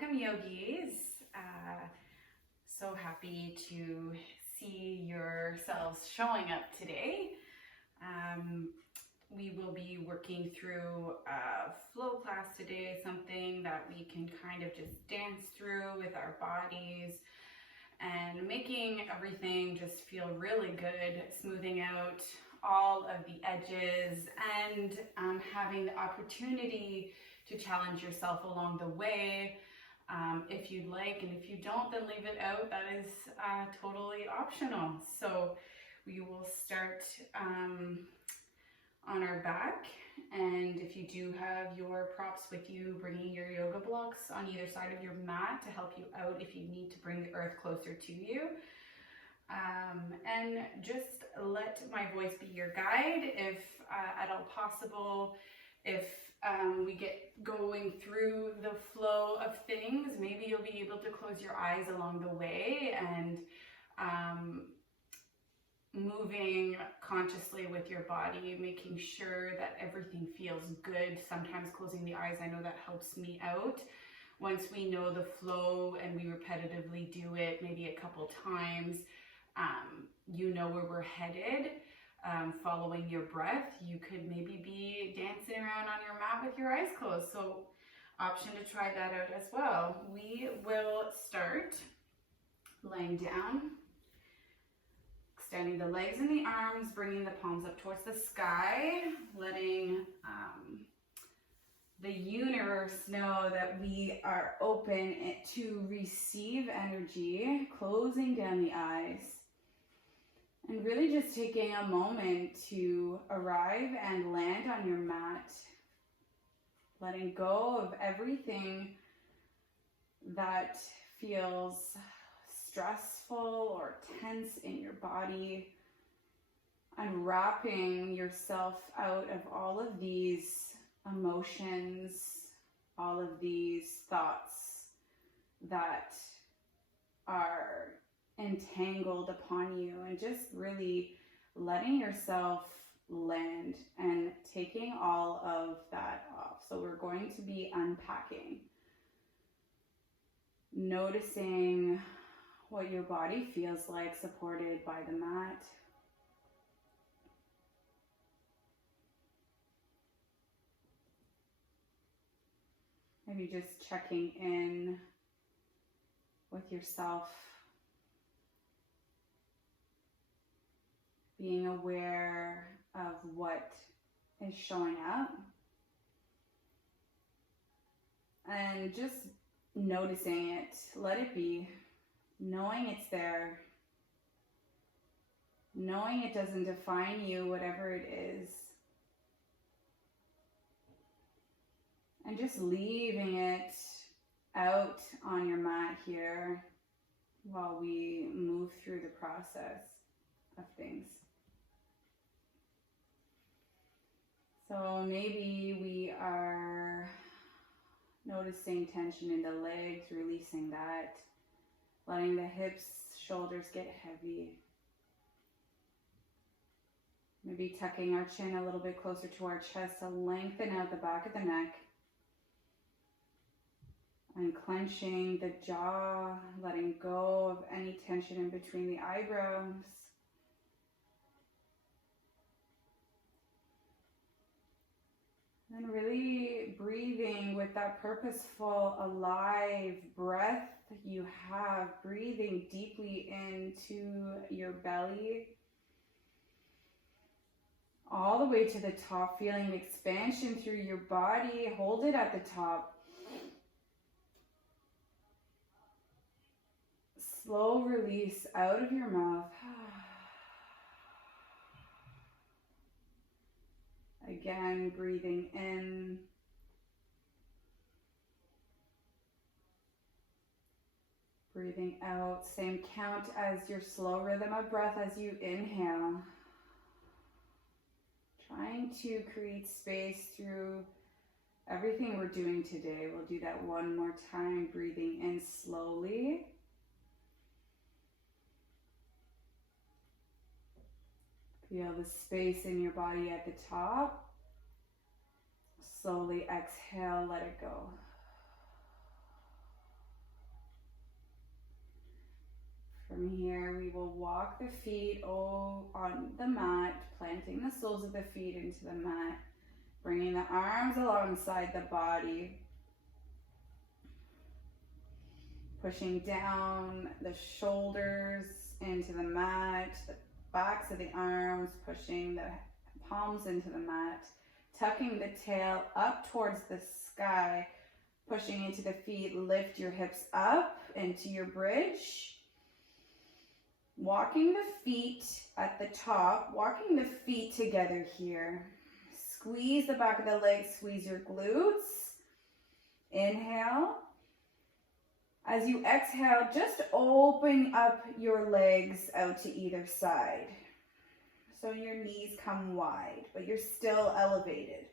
Welcome, yogis. So happy to see yourselves showing up today. We will be working through a flow class today, something that we can kind of just dance through with our bodies and making everything just feel really good, smoothing out all of the edges and having the opportunity to challenge yourself along the way if you'd like, and if you don't, then leave it out. That is totally optional. So we will start on our back, and if you do have your props with you, bringing your yoga blocks on either side of your mat to help you out if you need to bring the earth closer to you. And just let my voice be your guide if at all possible. If we get going through the flow of things, maybe you'll be able to close your eyes along the way and moving consciously with your body, making sure that everything feels good. Sometimes closing the eyes, I know that helps me out. Once we know the flow and we repetitively do it maybe a couple times, you know where we're headed. Following your breath, you could maybe be dancing around on your mat with your eyes closed. So option to try that out as well. We will start laying down, extending the legs and the arms, bringing the palms up towards the sky, letting the universe know that we are open to receive energy, closing down the eyes. And really just taking a moment to arrive and land on your mat, letting go of everything that feels stressful or tense in your body, unwrapping yourself out of all of these emotions, all of these thoughts that are entangled upon you, and just really letting yourself land and taking all of that off. So we're going to be unpacking, noticing what your body feels like supported by the mat. Maybe just checking in with yourself, being aware of what is showing up, and just noticing it. Let it be, knowing it's there, knowing it doesn't define you, whatever it is, and just leaving it out on your mat here while we move through the process of things. So maybe we are noticing tension in the legs, releasing that, letting the hips, shoulders get heavy. Maybe tucking our chin a little bit closer to our chest to lengthen out the back of the neck. Unclenching the jaw, letting go of any tension in between the eyebrows. And really breathing with that purposeful, alive breath you have, breathing deeply into your belly, all the way to the top, feeling expansion through your body. Hold it at the top. Slow release out of your mouth. Again, breathing in. Breathing out. Same count as your slow rhythm of breath as you inhale. Trying to create space through everything we're doing today. We'll do that one more time. Breathing in slowly. Feel the space in your body at the top. Slowly exhale, let it go. From here, we will walk the feet on the mat, planting the soles of the feet into the mat, bringing the arms alongside the body, pushing down the shoulders into the mat, the backs of the arms, pushing the palms into the mat, tucking the tail up towards the sky, pushing into the feet, lift your hips up into your bridge. Walking the feet at the top, walking the feet together here. Squeeze the back of the legs, squeeze your glutes. Inhale. As you exhale, just open up your legs out to either side. So your knees come wide, but you're still elevated.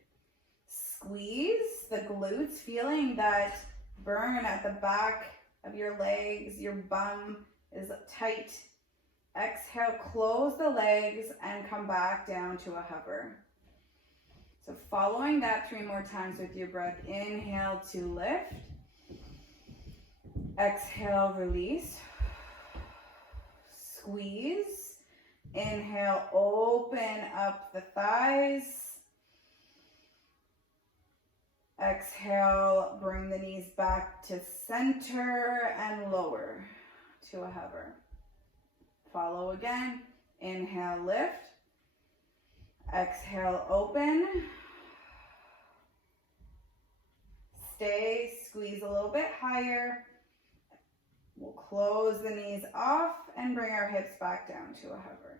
Squeeze the glutes, feeling that burn at the back of your legs. Your bum is tight. Exhale, close the legs and come back down to a hover. So following that 3 more times with your breath. Inhale to lift. Exhale, release. Squeeze. Inhale, open up the thighs. Exhale, bring the knees back to center and lower to a hover. Follow again. Inhale, lift. Exhale, open. Stay, squeeze a little bit higher. We'll close the knees off and bring our hips back down to a hover.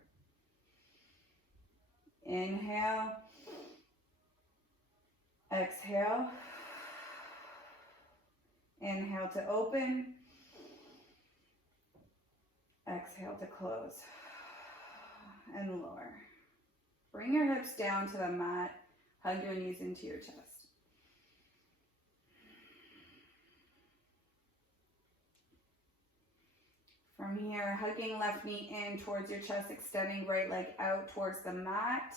Inhale. Exhale. Inhale to open. Exhale to close and lower. Bring your hips down to the mat. Hug your knees into your chest. From here, hugging left knee in towards your chest, extending right leg out towards the mat,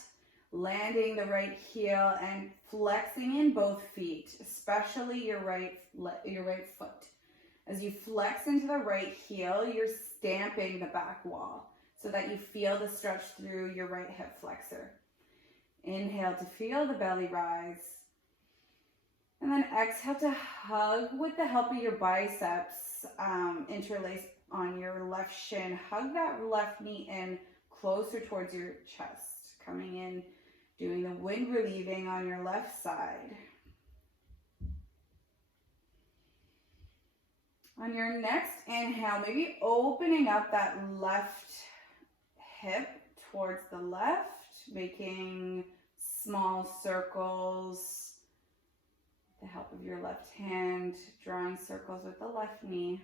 landing the right heel and flexing in both feet, especially your right foot. As you flex into the right heel, you're stamping the back wall so that you feel the stretch through your right hip flexor. Inhale to feel the belly rise. And then exhale to hug with the help of your biceps interlaced on your left shin. Hug that left knee in closer towards your chest. Coming in, doing the wind relieving on your left side. On your next inhale, maybe opening up that left hip towards the left, making small circles with the help of your left hand, drawing circles with the left knee.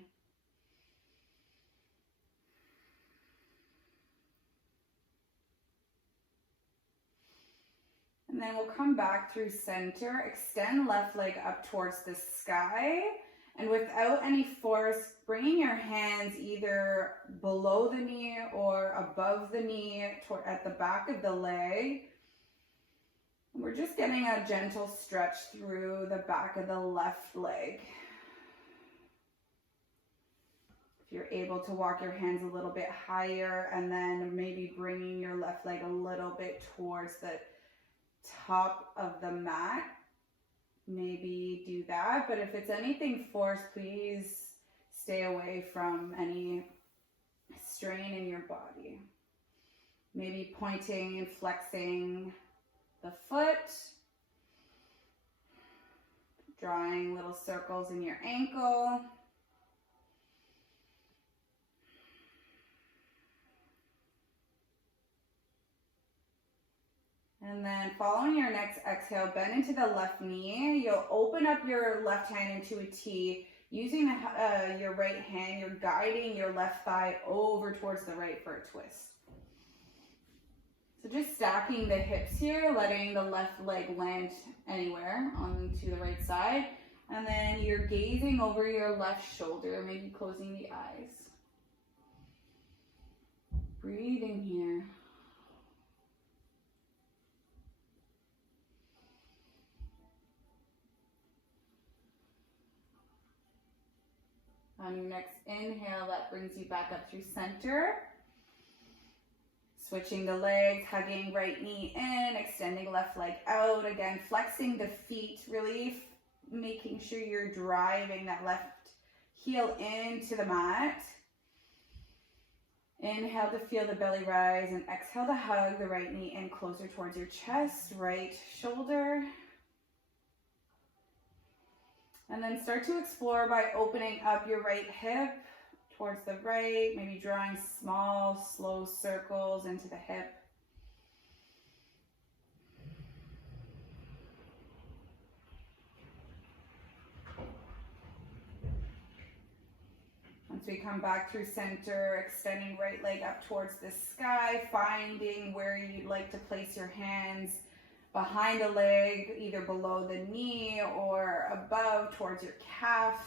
And then we'll come back through center, extend left leg up towards the sky. And without any force, bringing your hands either below the knee or above the knee at the back of the leg. And we're just getting a gentle stretch through the back of the left leg. If you're able to walk your hands a little bit higher and then maybe bringing your left leg a little bit towards the top of the mat, maybe do that. But if it's anything forced, please stay away from any strain in your body. Maybe pointing and flexing the foot, drawing little circles in your ankle. And then following your next exhale, bend into the left knee. You'll open up your left hand into a T. Using your right hand, you're guiding your left thigh over towards the right for a twist. So just stacking the hips here, letting the left leg land anywhere onto the right side. And then you're gazing over your left shoulder, maybe closing the eyes. Breathing here. On your next inhale, that brings you back up through center. Switching the legs, hugging right knee in, extending left leg out. Again, flexing the feet, really making sure you're driving that left heel into the mat. Inhale to feel the belly rise, and exhale to hug the right knee in closer towards your chest, right shoulder. And then start to explore by opening up your right hip towards the right, maybe drawing small, slow circles into the hip. Once we come back through center, extending right leg up towards the sky, finding where you'd like to place your hands behind the leg, either below the knee or above towards your calf.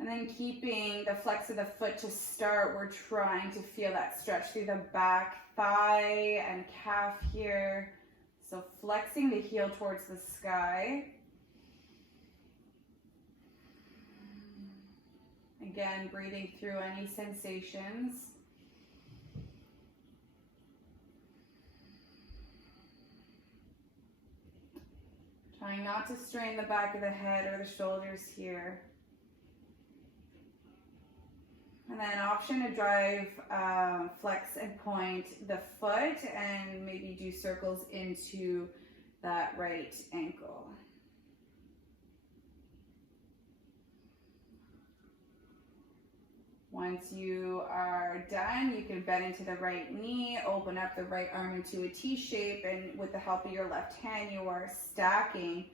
And then keeping the flex of the foot to start, we're trying to feel that stretch through the back thigh and calf here. So flexing the heel towards the sky. Again, breathing through any sensations. Trying not to strain the back of the head or the shoulders here. And then option to drive, flex and point the foot and maybe do circles into that right ankle. Once you are done, you can bend into the right knee, open up the right arm into a T shape, and with the help of your left hand, you are stacking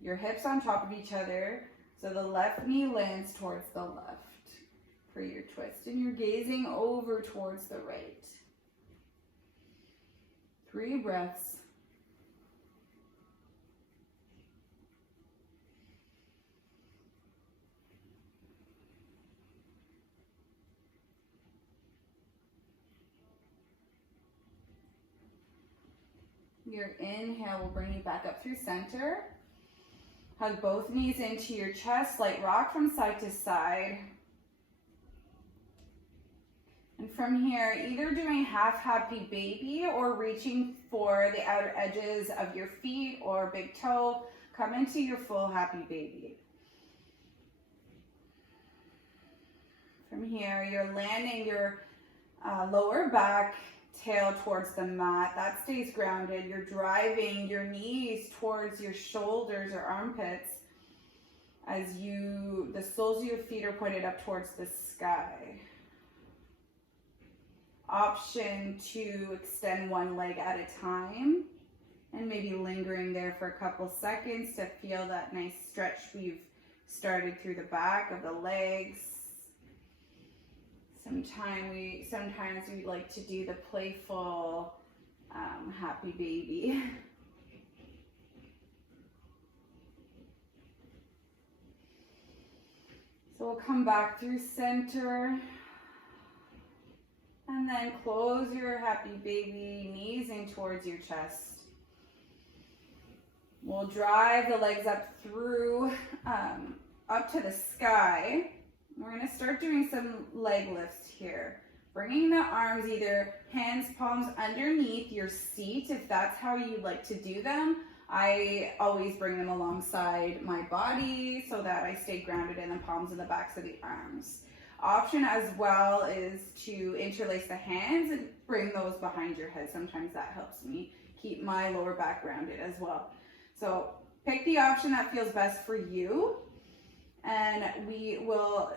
your hips on top of each other. So the left knee lands towards the left for your twist, and you're gazing over towards the right. 3 breaths. Your inhale will bring you back up through center. Hug both knees into your chest, slight rock from side to side. And from here, either doing half happy baby or reaching for the outer edges of your feet or big toe, come into your full happy baby. From here, you're landing your lower back tail towards the mat. That stays grounded. You're driving your knees towards your shoulders or armpits as the soles of your feet are pointed up towards the sky. Option to extend one leg at a time and maybe lingering there for a couple seconds to feel that nice stretch we've started through the back of the legs. Sometimes we like to do the playful happy baby. So we'll come back through center and then close your happy baby, knees in towards your chest. We'll drive the legs up through, up to the sky. We're going to start doing some leg lifts here. Bringing the arms, either hands, palms underneath your seat, if that's how you like to do them. I always bring them alongside my body so that I stay grounded in the palms and the backs of the arms. Option as well is to interlace the hands and bring those behind your head. Sometimes that helps me keep my lower back grounded as well. So pick the option that feels best for you. And we will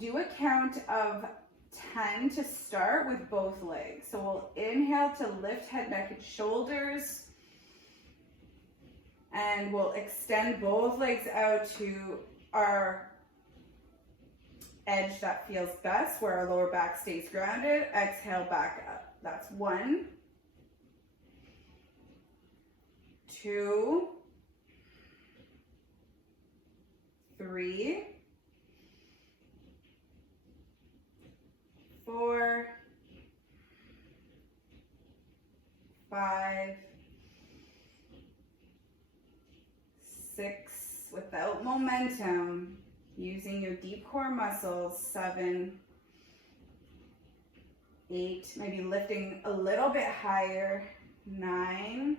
do a count of 10 to start with both legs. So we'll inhale to lift head, neck, and shoulders. And we'll extend both legs out to our edge that feels best, where our lower back stays grounded. Exhale back up. That's 1, 2, 3, 4, 5, 6, without momentum, Using your deep core muscles, 7, 8, maybe lifting a little bit higher, 9,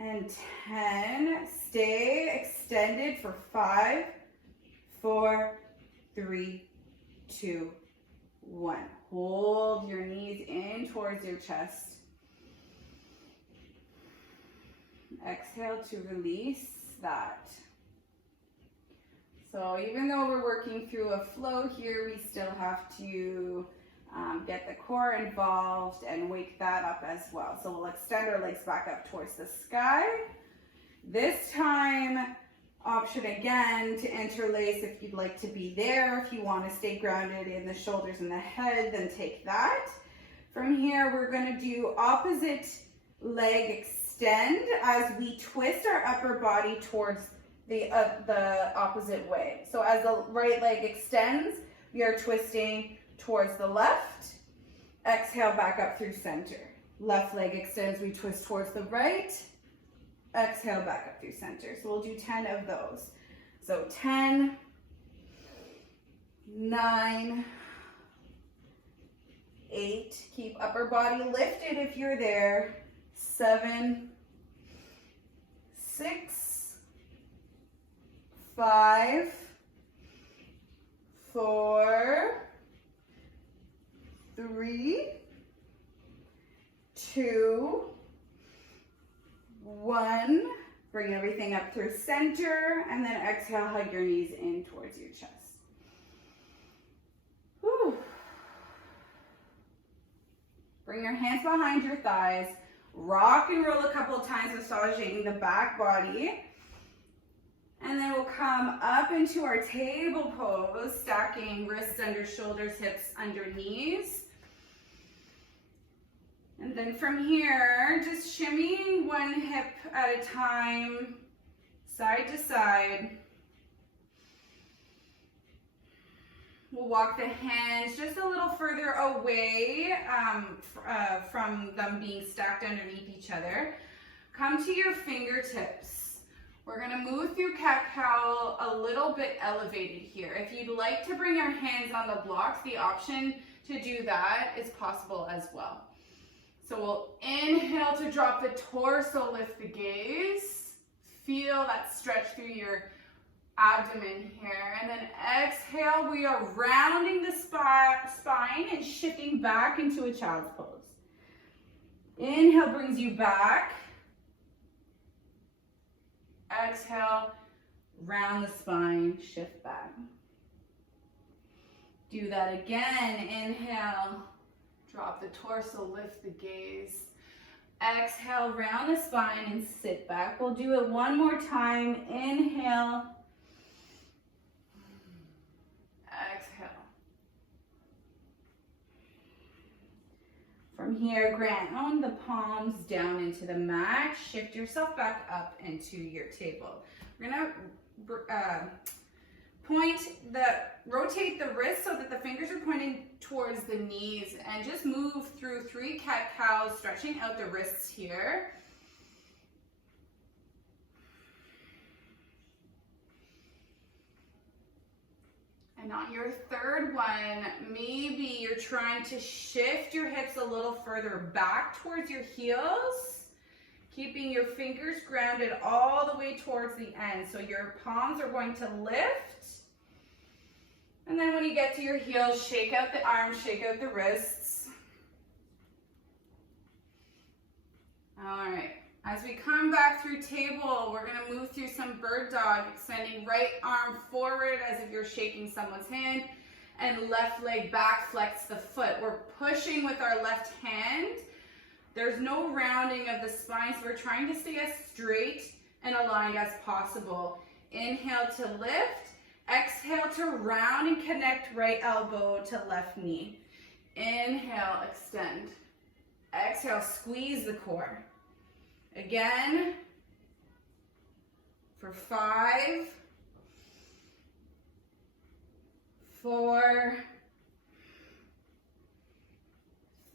and 10. Stay extended for 5, 4, 3, 2, 1. Hold your knees in towards your chest. Exhale to release that. So even though we're working through a flow here, we still have to get the core involved and wake that up as well. So we'll extend our legs back up towards the sky. This time, option again to interlace if you'd like to be there. If you want to stay grounded in the shoulders and the head, then take that. From here, we're going to do opposite leg extend as we twist our upper body towards the opposite way. So as the right leg extends, we are twisting towards the left. Exhale, back up through center. Left leg extends, we twist towards the right. Exhale, back up through center. So we'll do 10 of those. So 10, 9, 8. Keep upper body lifted if you're there. 7, 6, 5, 4, 3, 2, 1. Bring everything up through center, and then exhale, hug your knees in towards your chest. Whew. Bring your hands behind your thighs. Rock and roll a couple of times, massaging the back body. And then we'll come up into our table pose, stacking wrists under shoulders, hips under knees. And then from here, just shimmying one hip at a time, side to side. We'll walk the hands just a little further away from them being stacked underneath each other. Come to your fingertips. We're gonna move through cat-cow a little bit elevated here. If you'd like to bring your hands on the blocks, the option to do that is possible as well. So we'll inhale to drop the torso, lift the gaze. Feel that stretch through your abdomen here. And then exhale, we are rounding the spine and shifting back into a child's pose. Inhale brings you back. Exhale, round the spine, shift back. Do that again. Inhale, drop the torso, lift the gaze. Exhale, round the spine and sit back. We'll do it one more time. Inhale. Exhale. From here, ground the palms down into the mat. Shift yourself back up into your table. We're gonna rotate the wrists so that the fingers are pointing towards the knees, and just move through 3 cat-cows, stretching out the wrists here. And on your third one, maybe you're trying to shift your hips a little further back towards your heels, keeping your fingers grounded all the way towards the end. So your palms are going to lift. And then when you get to your heels, shake out the arms, shake out the wrists. All right. As we come back through table, we're going to move through some bird dog, extending right arm forward as if you're shaking someone's hand, and left leg back, flex the foot. We're pushing with our left hand. There's no rounding of the spine, so we're trying to stay as straight and aligned as possible. Inhale to lift. Exhale to round and connect right elbow to left knee. Inhale, extend. Exhale, squeeze the core. Again, for 5, 4,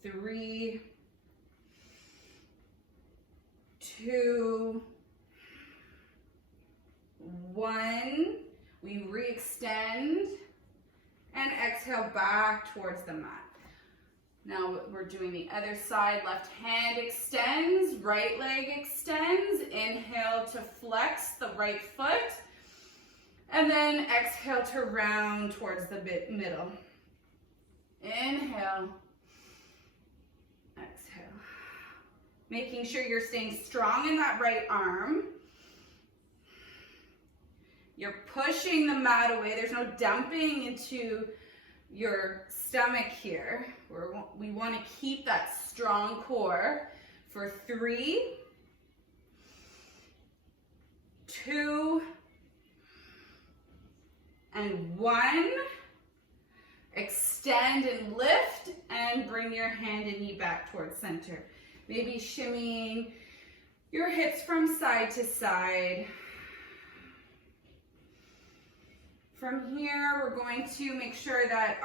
3, 2, 1. We re-extend and exhale back towards the mat. Now we're doing the other side. Left hand extends, right leg extends. Inhale to flex the right foot. And then exhale to round towards the middle. Inhale. Exhale. Making sure you're staying strong in that right arm. You're pushing the mat away. There's no dumping into your stomach here. We want to keep that strong core for 3, 2, and 1. Extend and lift and bring your hand and knee back towards center. Maybe shimmying your hips from side to side. From here, we're going to make sure that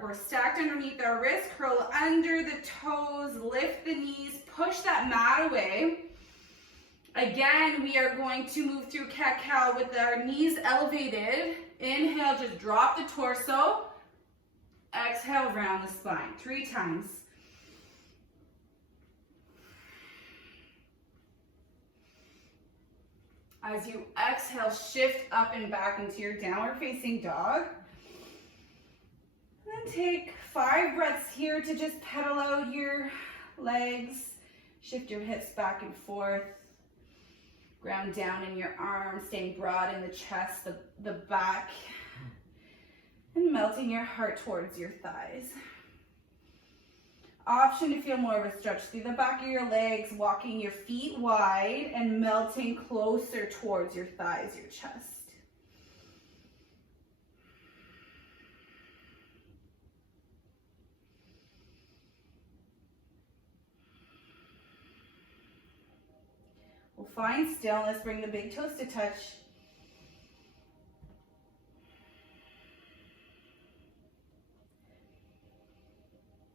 we're stacked underneath our wrists, curl under the toes, lift the knees, push that mat away. Again, we are going to move through cat-cow with our knees elevated. Inhale, just drop the torso. Exhale, round the spine 3 times. As you exhale, shift up and back into your downward facing dog. Then take 5 breaths here to just pedal out your legs. Shift your hips back and forth. Ground down in your arms, staying broad in the chest, the back. And melting your heart towards your thighs. Option to feel more of a stretch through the back of your legs, walking your feet wide and melting closer towards your thighs, your chest. We'll find stillness, bring the big toes to touch.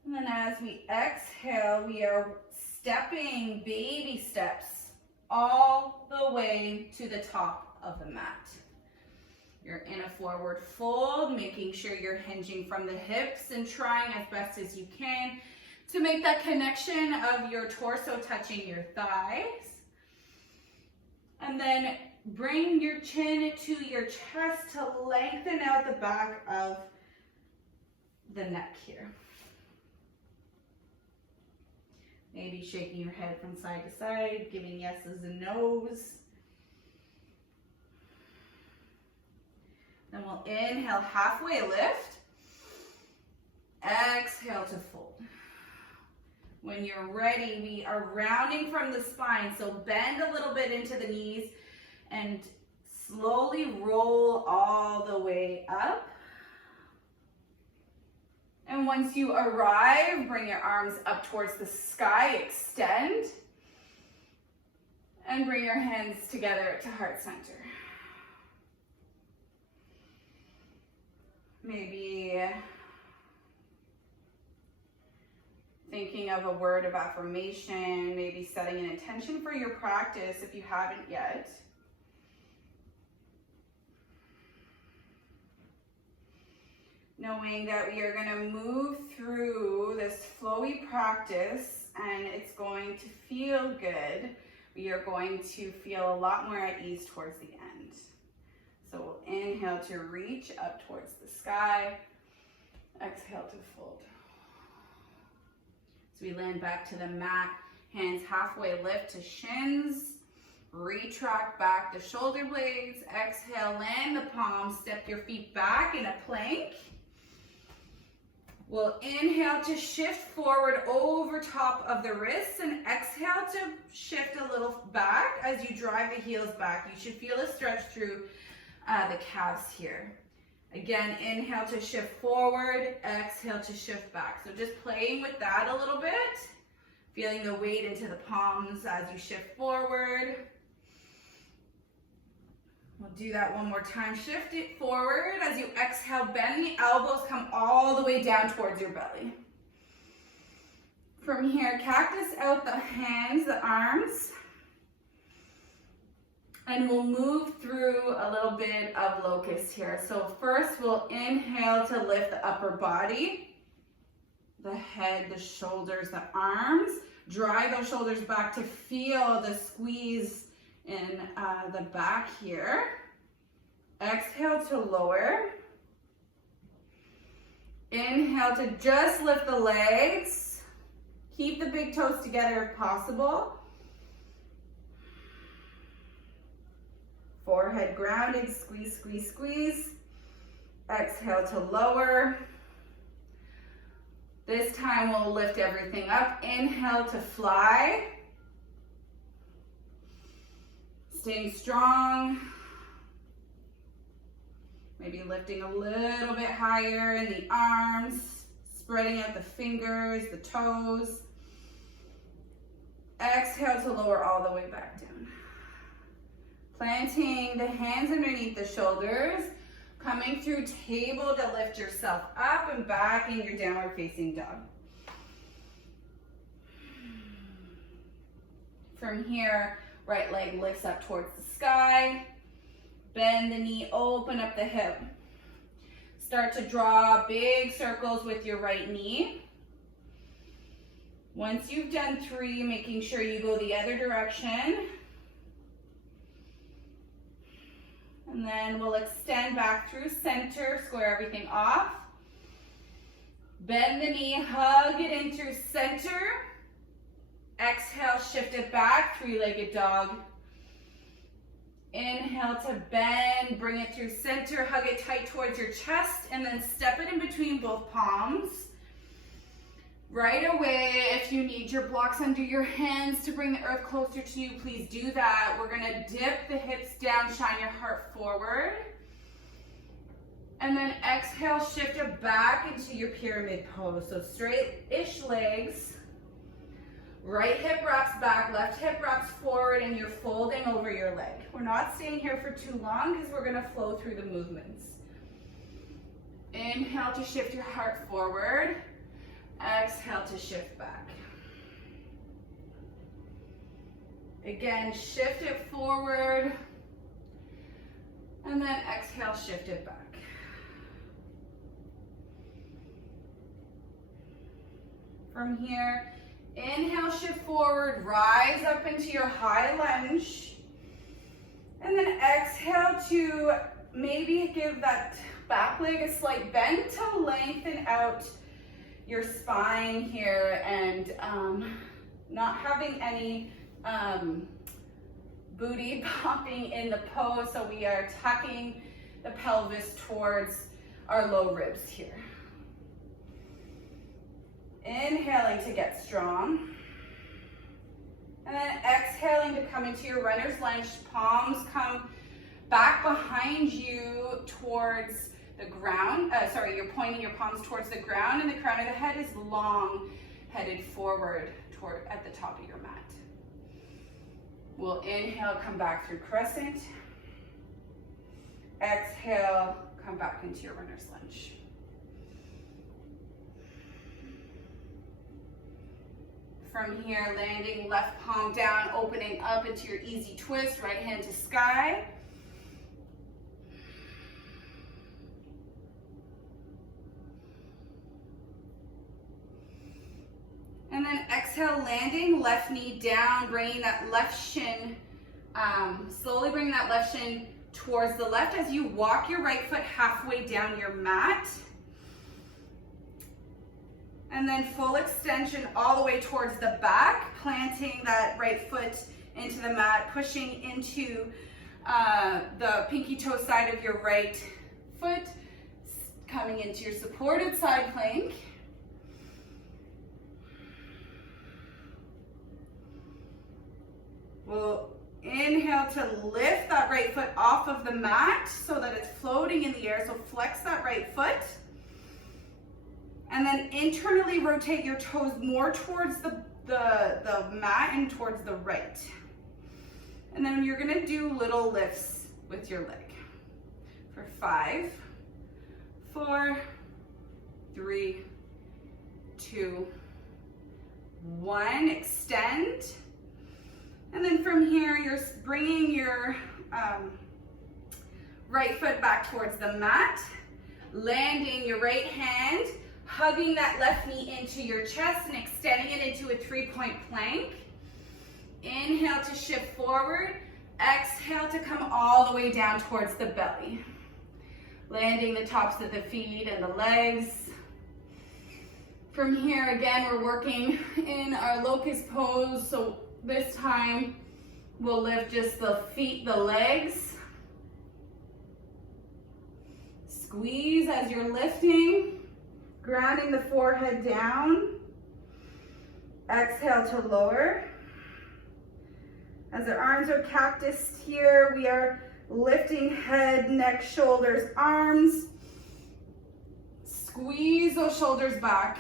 And then as we exhale, we are stepping baby steps all the way to the top of the mat. You're in a forward fold, making sure you're hinging from the hips and trying as best as you can to make that connection of your torso touching your thighs. And then bring your chin to your chest to lengthen out the back of the neck here. Maybe shaking your head from side to side, giving yeses and nos. Then we'll inhale, halfway lift. Exhale to fold. When you're ready, we are rounding from the spine, so bend a little bit into the knees and slowly roll all the way up. And once you arrive, bring your arms up towards the sky, extend, and bring your hands together to heart center. Maybe thinking of a word of affirmation, maybe setting an intention for your practice if you haven't yet. Knowing that we are going to move through this flowy practice and it's going to feel good. We are going to feel a lot more at ease towards the end. So we'll inhale to reach up towards the sky. Exhale to fold. So we land back to the mat, hands halfway lift to shins. Retract back the shoulder blades. Exhale, land the palms, step your feet back in a plank. We'll inhale to shift forward over top of the wrists and exhale to shift a little back as you drive the heels back. You should feel a stretch through the calves here. Again, inhale to shift forward, exhale to shift back. So just playing with that a little bit, feeling the weight into the palms as you shift forward. We'll do that one more time. Shift it forward. As you exhale, bend the elbows, come all the way down towards your belly. From here, cactus out the hands, the arms. And we'll move through a little bit of locust here. So first we'll inhale to lift the upper body, the head, the shoulders, the arms. Drive those shoulders back to feel the squeeze in the back here. Exhale to lower. Inhale to just lift the legs. Keep the big toes together if possible. Forehead grounded, squeeze, squeeze, squeeze. Exhale to lower. This time we'll lift everything up. Inhale to fly. Staying strong. Maybe lifting a little bit higher in the arms, spreading out the fingers, the toes. Exhale to lower all the way back down. Planting the hands underneath the shoulders, coming through table to lift yourself up and back in your downward facing dog. From here, right leg lifts up towards the sky. Bend the knee, open up the hip. Start to draw big circles with your right knee. Once you've done 3, making sure you go the other direction. And then we'll extend back through center, square everything off. Bend the knee, hug it in through center. Exhale, shift it back, 3-legged dog. Inhale to bend, bring it through center, hug it tight towards your chest, and then step it in between both palms. Right away, if you need your blocks under your hands to bring the earth closer to you, please do that. We're gonna dip the hips down, shine your heart forward. And then exhale, shift it back into your pyramid pose. So straight-ish legs. Right hip wraps back, left hip wraps forward, and you're folding over your leg. We're not staying here for too long because we're gonna flow through the movements. Inhale to shift your heart forward. Exhale to shift back. Again, shift it forward. And then exhale, shift it back. From here, inhale, shift forward, rise up into your high lunge. And then exhale to maybe give that back leg a slight bend to lengthen out your spine here and not having any booty popping in the pose. So we are tucking the pelvis towards our low ribs here. Inhaling to get strong. And then exhaling to come into your runner's lunge. Palms come back behind you towards the ground. You're pointing your palms towards the ground, and the crown of the head is long, headed forward toward at the top of your mat. We'll inhale, come back through crescent. Exhale, come back into your runner's lunge. From here, landing left palm down, opening up into your easy twist, right hand to sky. And then exhale, landing, left knee down, bringing that left shin, slowly bring that left shin towards the left as you walk your right foot halfway down your mat. And then full extension all the way towards the back, planting that right foot into the mat, pushing into the pinky toe side of your right foot, coming into your supported side plank. We'll inhale to lift that right foot off of the mat so that it's floating in the air. So flex that right foot. And then internally rotate your toes more towards the mat and towards the right. And then you're gonna do little lifts with your leg. For 5, 4, 3, 2, 1, extend. And then from here, you're bringing your right foot back towards the mat, landing your right hand, hugging that left knee into your chest and extending it into a 3-point plank. Inhale to shift forward. Exhale to come all the way down towards the belly. Landing the tops of the feet and the legs. From here, again, we're working in our Locust Pose. So this time, we'll lift just the feet, the legs. Squeeze as you're lifting, grounding the forehead down. Exhale to lower. As our arms are cactus here, we are lifting head, neck, shoulders, arms. Squeeze those shoulders back.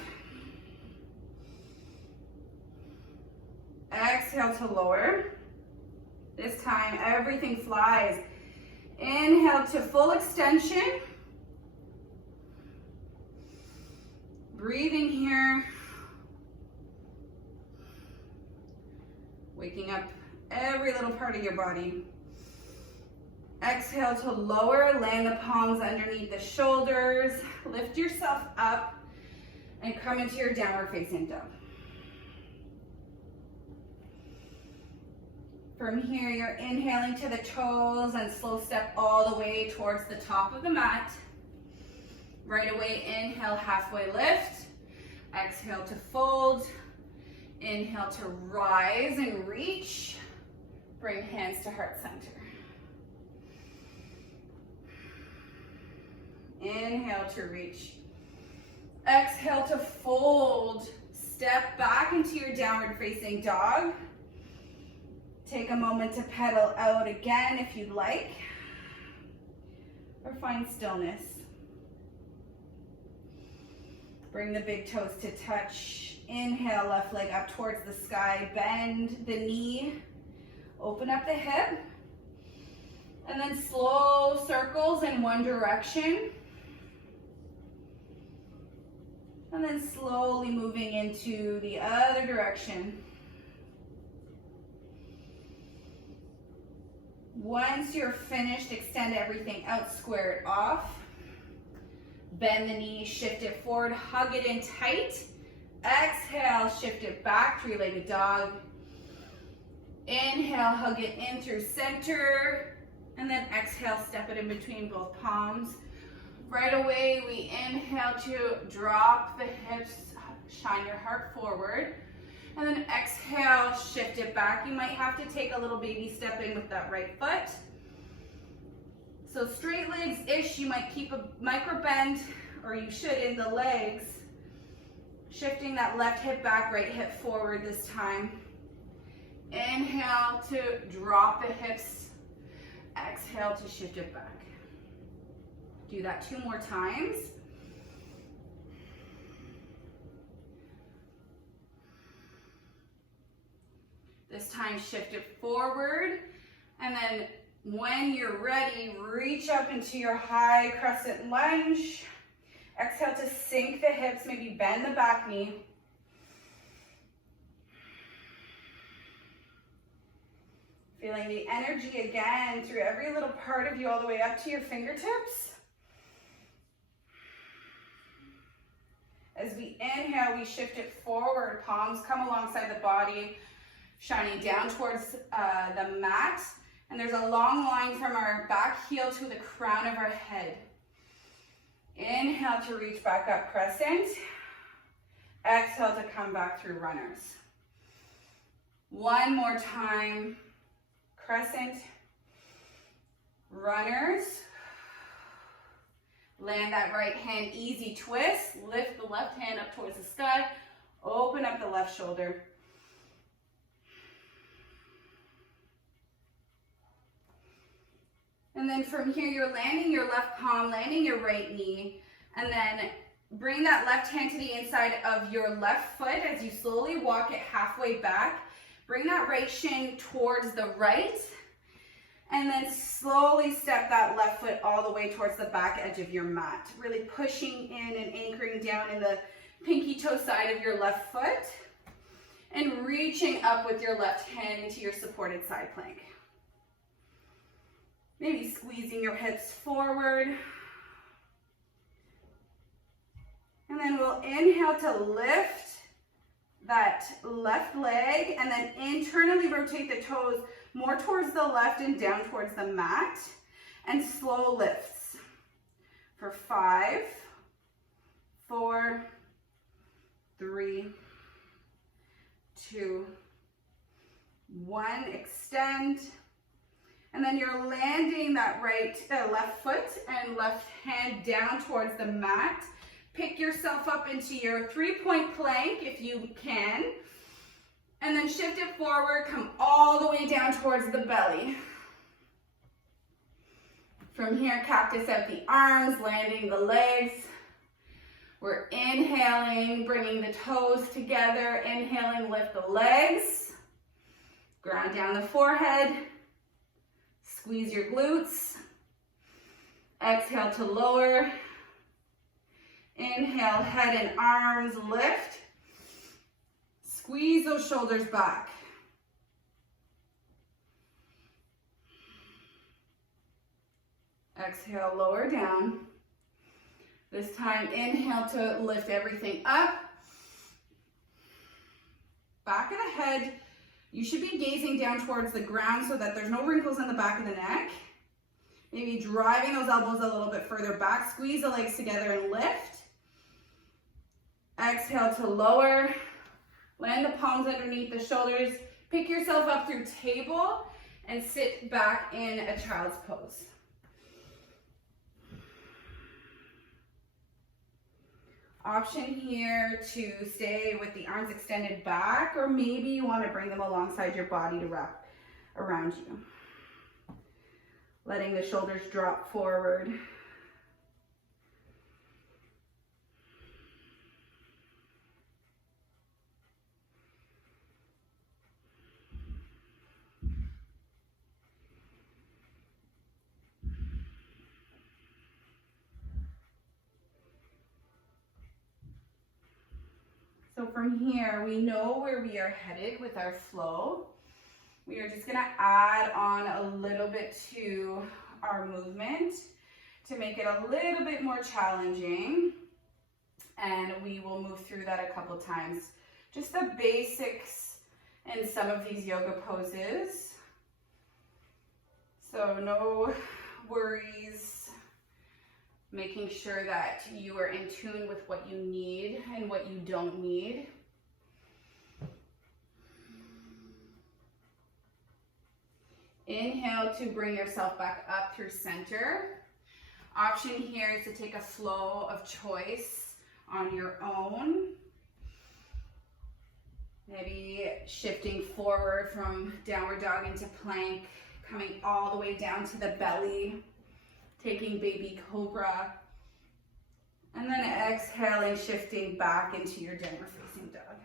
Exhale to lower. This time, everything flies. Inhale to full extension. Breathing here. Waking up every little part of your body. Exhale to lower, land the palms underneath the shoulders. Lift yourself up and come into your downward facing dog. From here, you're inhaling to the toes and slow step all the way towards the top of the mat. Right away, inhale, halfway lift. Exhale to fold. Inhale to rise and reach. Bring hands to heart center. Inhale to reach. Exhale to fold. Step back into your downward facing dog. Take a moment to pedal out again if you'd like, or find stillness. Bring the big toes to touch. Inhale, left leg up towards the sky. Bend the knee. Open up the hip. And then slow circles in one direction. And then slowly moving into the other direction. Once you're finished, extend everything out, square it off. Bend the knee, shift it forward, hug it in tight. Exhale, shift it back, three-legged dog. Inhale, hug it in through center. And then exhale, step it in between both palms. Right away, we inhale to drop the hips, shine your heart forward. And then exhale, shift it back. You might have to take a little baby step in with that right foot. So straight legs-ish, you might keep a micro bend, or you should in the legs. Shifting that left hip back, right hip forward this time. Inhale to drop the hips. Exhale to shift it back. Do that 2 more times. This time shift it forward, and then when you're ready, reach up into your high crescent lunge. Exhale to sink the hips, maybe bend the back knee. Feeling the energy again through every little part of you all the way up to your fingertips. As we inhale, we shift it forward, palms come alongside the body, shining down towards the mat. And there's a long line from our back heel to the crown of our head. Inhale to reach back up, crescent. Exhale to come back through runners. One more time, crescent, runners. Land that right hand, easy twist. Lift the left hand up towards the sky. Open up the left shoulder. And then from here, you're landing your left palm, landing your right knee, and then bring that left hand to the inside of your left foot as you slowly walk it halfway back. Bring that right shin towards the right, and then slowly step that left foot all the way towards the back edge of your mat. Really pushing in and anchoring down in the pinky toe side of your left foot, and reaching up with your left hand into your supported side plank. Maybe squeezing your hips forward. And then we'll inhale to lift that left leg and then internally rotate the toes more towards the left and down towards the mat, and slow lifts for 5, 4, 3, 2, 1. Extend. And then you're landing that left foot and left hand down towards the mat. Pick yourself up into your 3-point plank if you can. And then shift it forward, come all the way down towards the belly. From here, cactus out the arms, landing the legs. We're inhaling, bringing the toes together. Inhaling, lift the legs. Ground down the forehead. Squeeze your glutes. Exhale to lower. Inhale, head and arms lift. Squeeze those shoulders back. Exhale, lower down. This time, inhale to lift everything up. Back of the head, you should be gazing down towards the ground so that there's no wrinkles in the back of the neck. Maybe driving those elbows a little bit further back. Squeeze the legs together and lift. Exhale to lower. Land the palms underneath the shoulders. Pick yourself up through table and sit back in a child's pose. Option here to stay with the arms extended back, or maybe you want to bring them alongside your body to wrap around you. Letting the shoulders drop forward. So from here, we know where we are headed with our flow. We are just gonna add on a little bit to our movement to make it a little bit more challenging. And we will move through that a couple times. Just the basics in some of these yoga poses. So no worries. Making sure that you are in tune with what you need and what you don't need. Inhale to bring yourself back up through center. Option here is to take a flow of choice on your own. Maybe shifting forward from downward dog into plank, coming all the way down to the belly. Taking baby cobra, and then exhaling, shifting back into your downward facing dog.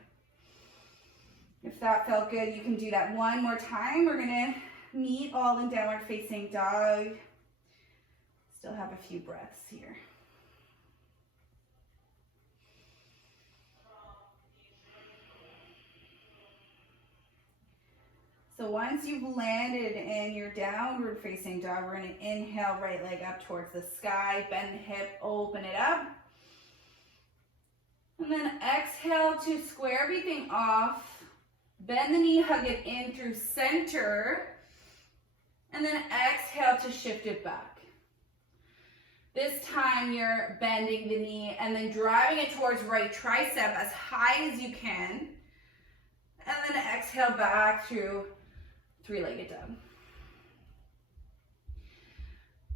If that felt good, you can do that one more time. We're gonna meet all in downward facing dog. Still have a few breaths here. So once you've landed in your downward facing dog, we're going to inhale, right leg up towards the sky, bend the hip, open it up. And then exhale to square everything off, bend the knee, hug it in through center, and then exhale to shift it back. This time you're bending the knee and then driving it towards right tricep as high as you can. And then exhale back through three-legged dog.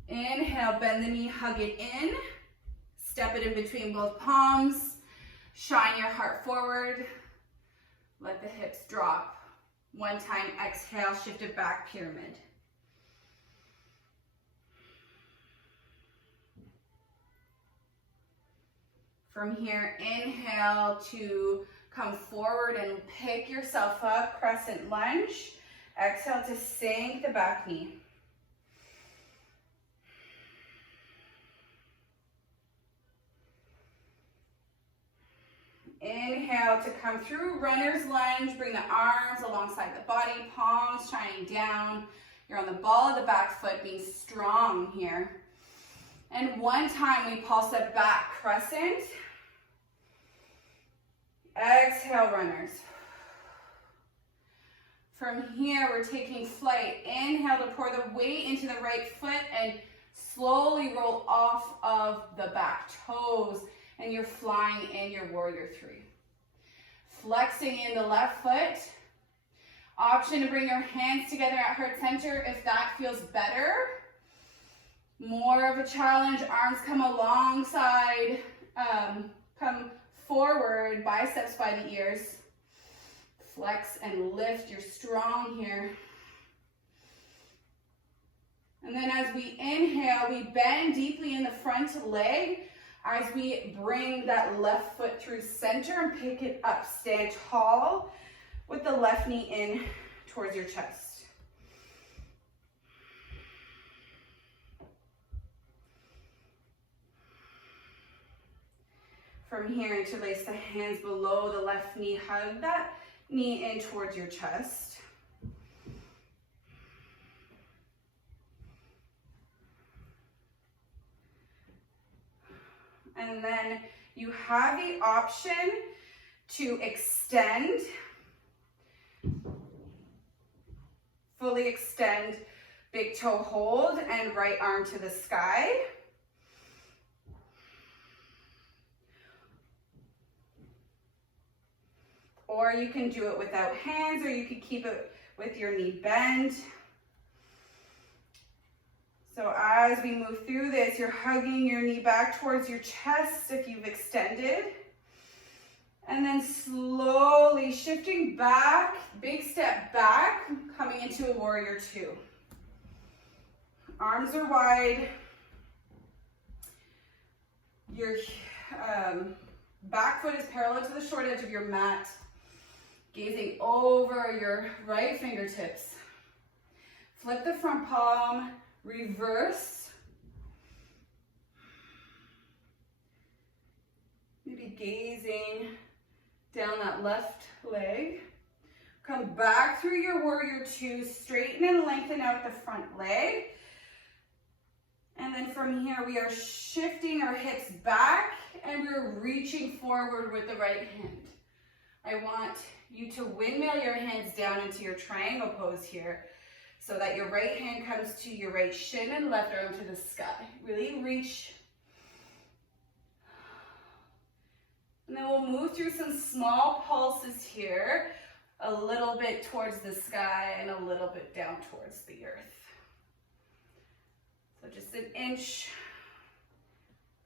Inhale, bend the knee, hug it in. Step it in between both palms. Shine your heart forward. Let the hips drop. One time, exhale, shift it back, pyramid. From here, inhale to come forward and pick yourself up, crescent lunge. Exhale to sink the back knee. Inhale to come through runner's lunge. Bring the arms alongside the body, palms shining down. You're on the ball of the back foot, being strong here. And one time we pulse it back, crescent. Exhale, runners. From here, we're taking flight. Inhale to pour the weight into the right foot and slowly roll off of the back toes. And you're flying in your warrior three. Flexing in the left foot. Option to bring your hands together at heart center if that feels better. More of a challenge, arms come alongside, come forward, biceps by the ears. Flex and lift, you're strong here. And then as we inhale, we bend deeply in the front leg as we bring that left foot through center and pick it up. Stand tall with the left knee in towards your chest. From here, interlace the hands below the left knee. Hug that knee in towards your chest. And then you have the option to extend, fully extend, big toe hold, and right arm to the sky. Or you can do it without hands, or you can keep it with your knee bent. So as we move through this, you're hugging your knee back towards your chest if you've extended. And then slowly shifting back, big step back, coming into a warrior two. Arms are wide. Your back foot is parallel to the short edge of your mat. Gazing over your right fingertips. Flip the front palm, reverse. Maybe gazing down that left leg. Come back through your warrior two, straighten and lengthen out the front leg. And then from here, we are shifting our hips back and we're reaching forward with the right hand. I want you to windmill your hands down into your triangle pose here so that your right hand comes to your right shin and left arm to the sky. Really reach. And then we'll move through some small pulses here, a little bit towards the sky and a little bit down towards the earth. So just an inch,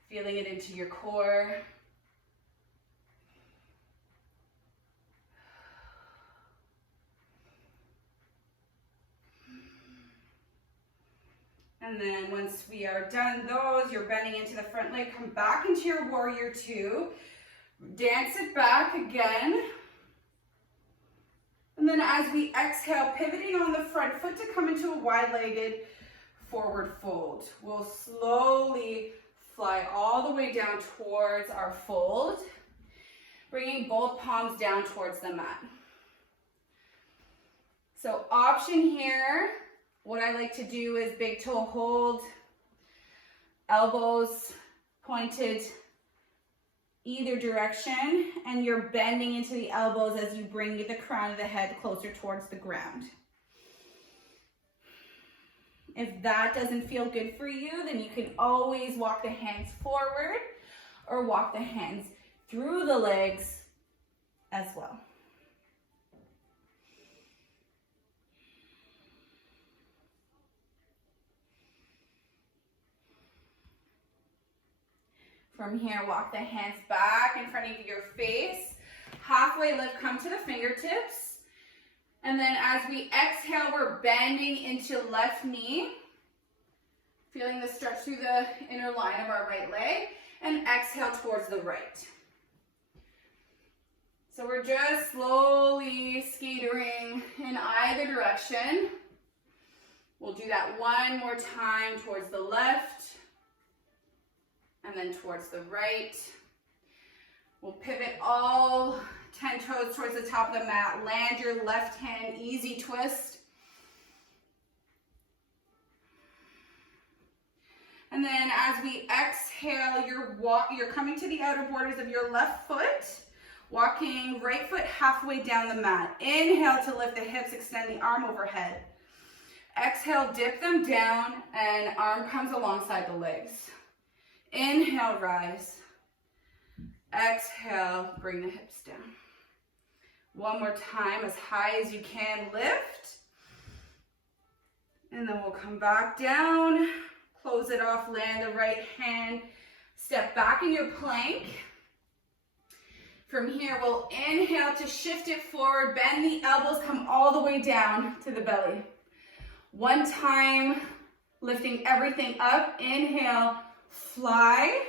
feeling it into your core. And then once we are done those, you're bending into the front leg, come back into your warrior two, dance it back again. And then as we exhale, pivoting on the front foot to come into a wide-legged forward fold. We'll slowly fly all the way down towards our fold, bringing both palms down towards the mat. So option here, what I like to do is big toe hold, elbows pointed either direction, and you're bending into the elbows as you bring the crown of the head closer towards the ground. If that doesn't feel good for you, then you can always walk the hands forward or walk the hands through the legs as well. From here, walk the hands back in front of your face. Halfway lift, come to the fingertips. And then as we exhale, we're bending into left knee. Feeling the stretch through the inner line of our right leg. And exhale towards the right. So we're just slowly skatering in either direction. We'll do that one more time towards the left. And then towards the right. We'll pivot all 10 toes towards the top of the mat. Land your left hand, easy twist. And then as we exhale, you're coming to the outer borders of your left foot, walking right foot halfway down the mat. Inhale to lift the hips, extend the arm overhead. Exhale, dip them down, and arm comes alongside the legs. Inhale, rise. Exhale, bring the hips down. One more time, as high as you can, lift. And then we'll come back down, close it off, land the right hand, step back in your plank. From here, we'll inhale to shift it forward, bend the elbows, come all the way down to the belly. One time, lifting everything up, inhale, fly.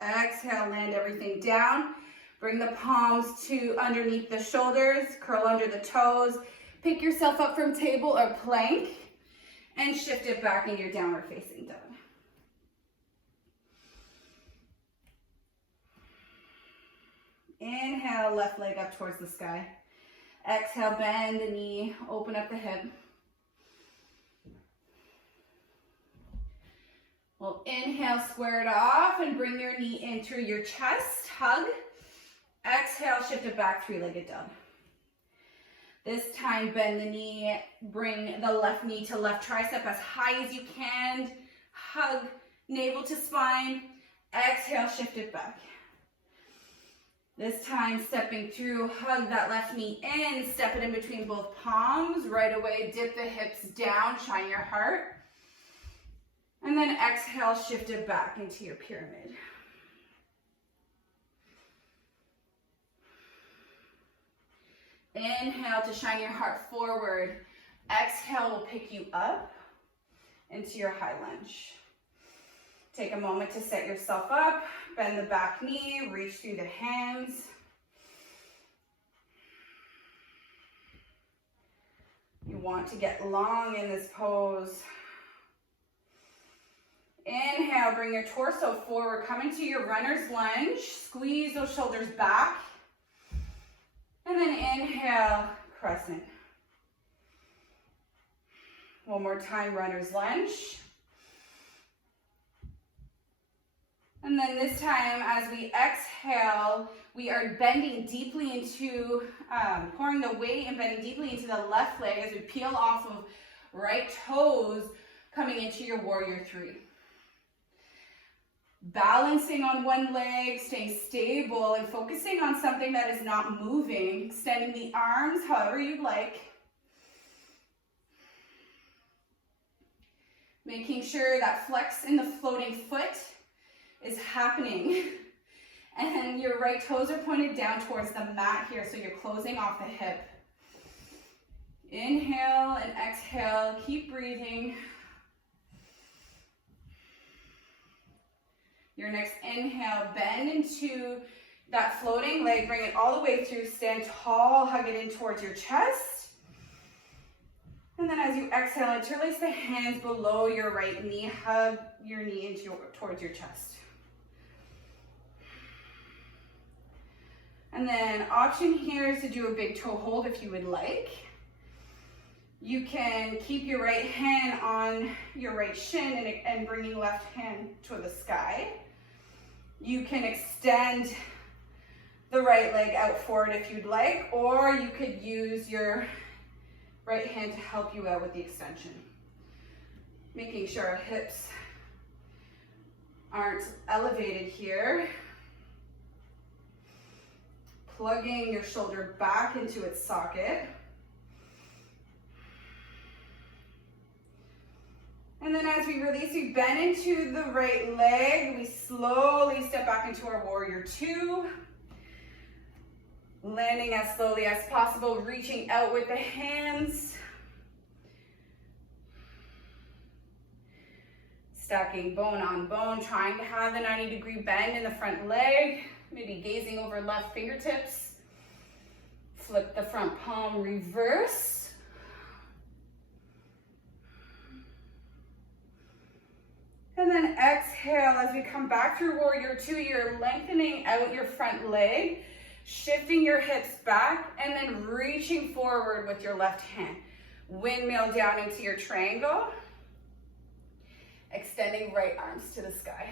Exhale, land everything down. Bring the palms to underneath the shoulders, curl under the toes. Pick yourself up from table or plank and shift it back in your downward facing dog. Inhale, left leg up towards the sky. Exhale, bend the knee, open up the hip. We'll inhale, square it off, and bring your knee into your chest, hug. Exhale, shift it back, three-legged dog. This time, bend the knee, bring the left knee to left tricep as high as you can. Hug, navel to spine. Exhale, shift it back. This time, stepping through, hug that left knee in, step it in between both palms. Right away, dip the hips down, shine your heart. And then exhale, shift it back into your pyramid. Inhale to shine your heart forward. Exhale will pick you up into your high lunge. Take a moment to set yourself up. Bend the back knee, reach through the hands. You want to get long in this pose. Inhale, bring your torso forward, come into your runner's lunge. Squeeze those shoulders back. And then inhale, crescent. One more time, runner's lunge. And then this time, as we exhale, we are bending deeply into, pouring the weight and bending deeply into the left leg as we peel off of right toes, coming into your warrior three. Balancing on one leg, staying stable and focusing on something that is not moving, extending the arms however you'd like. Making sure that flex in the floating foot is happening. And your right toes are pointed down towards the mat here, so you're closing off the hip. Inhale and exhale, keep breathing. Your next inhale, bend into that floating leg, bring it all the way through, stand tall, hug it in towards your chest. And then as you exhale, interlace the hands below your right knee, hug your knee towards your chest. And then option here is to do a big toe hold if you would like. You can keep your right hand on your right shin and bringing left hand to the sky. You can extend the right leg out forward if you'd like, or you could use your right hand to help you out with the extension. Making sure our hips aren't elevated here. Plugging your shoulder back into its socket. And then as we release, we bend into the right leg. We slowly step back into our warrior two. Landing as slowly as possible, reaching out with the hands. Stacking bone on bone, trying to have a 90-degree bend in the front leg. Maybe gazing over left fingertips. Flip the front palm, reverse. And then exhale as we come back through warrior two. You're lengthening out your front leg, Shifting your hips back and then reaching forward with your left hand. Windmill down into your triangle. Extending right arms to the sky.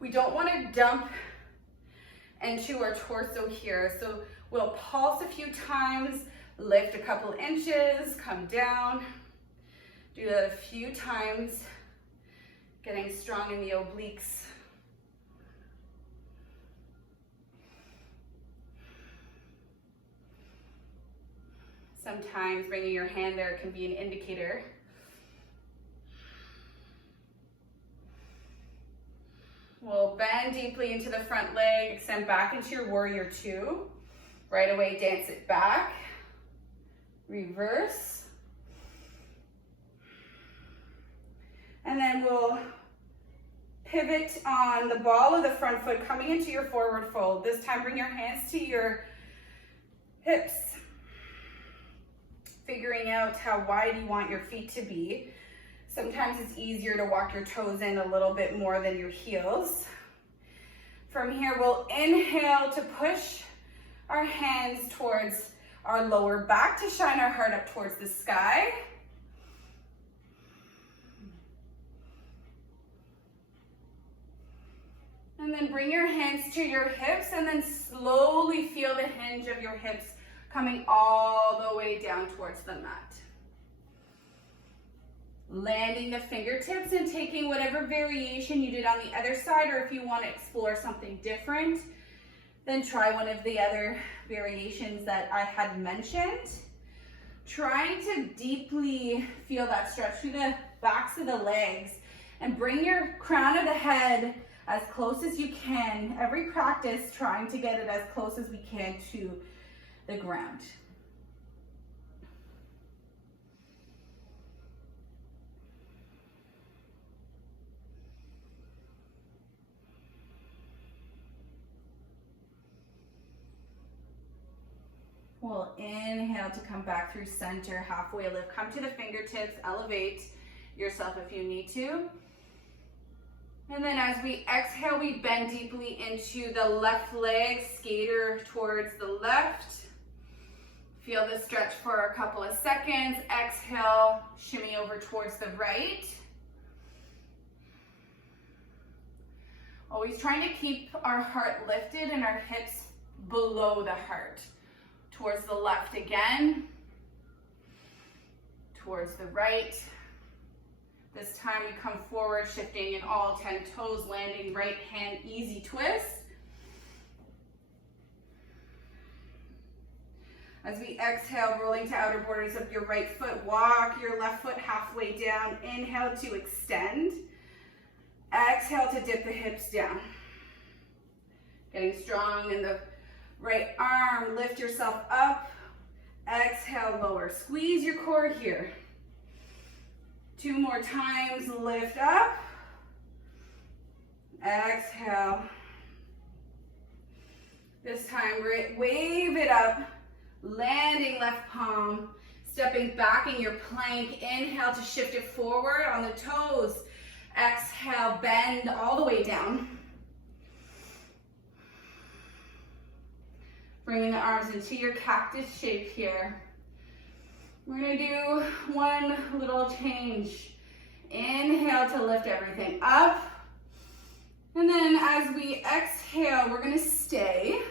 We don't want to dump into our torso here, so we'll pulse a few times, lift a couple inches, come down. Do that a few times, getting strong in the obliques. Sometimes bringing your hand there can be an indicator. We'll bend deeply into the front leg, extend back into your warrior two. Right away, dance it back. Reverse. And then we'll pivot on the ball of the front foot, coming into your forward fold. This time, bring your hands to your hips. Figuring out how wide you want your feet to be. Sometimes it's easier to walk your toes in a little bit more than your heels. From here, we'll inhale to push our hands towards our lower back to shine our heart up towards the sky. And then bring your hands to your hips and then slowly feel the hinge of your hips coming all the way down towards the mat. Landing the fingertips and taking whatever variation you did on the other side, or if you want to explore something different, then try one of the other variations that I had mentioned. Trying to deeply feel that stretch through the backs of the legs and bring your crown of the head as close as you can. Every practice, trying to get it as close as we can to the ground. We'll inhale to come back through center, halfway lift. Come to the fingertips, elevate yourself if you need to. And then as we exhale, we bend deeply into the left leg, skater towards the left. Feel the stretch for a couple of seconds. Exhale, shimmy over towards the right. Always trying to keep our heart lifted and our hips below the heart. Towards the left again. Towards the right. This time we come forward, shifting in all 10 toes, landing right hand, easy twist. As we exhale, rolling to outer borders of your right foot, walk your left foot halfway down. Inhale to extend. Exhale to dip the hips down. Getting strong in the right arm, lift yourself up. Exhale, lower. Squeeze your core here. 2 more times, lift up. Exhale. This time, wave it up. Landing left palm, stepping back in your plank. Inhale to shift it forward on the toes. Exhale, bend all the way down. Bringing the arms into your cactus shape here. We're gonna do one little change. Inhale to lift everything up. And then as we exhale, we're gonna stay.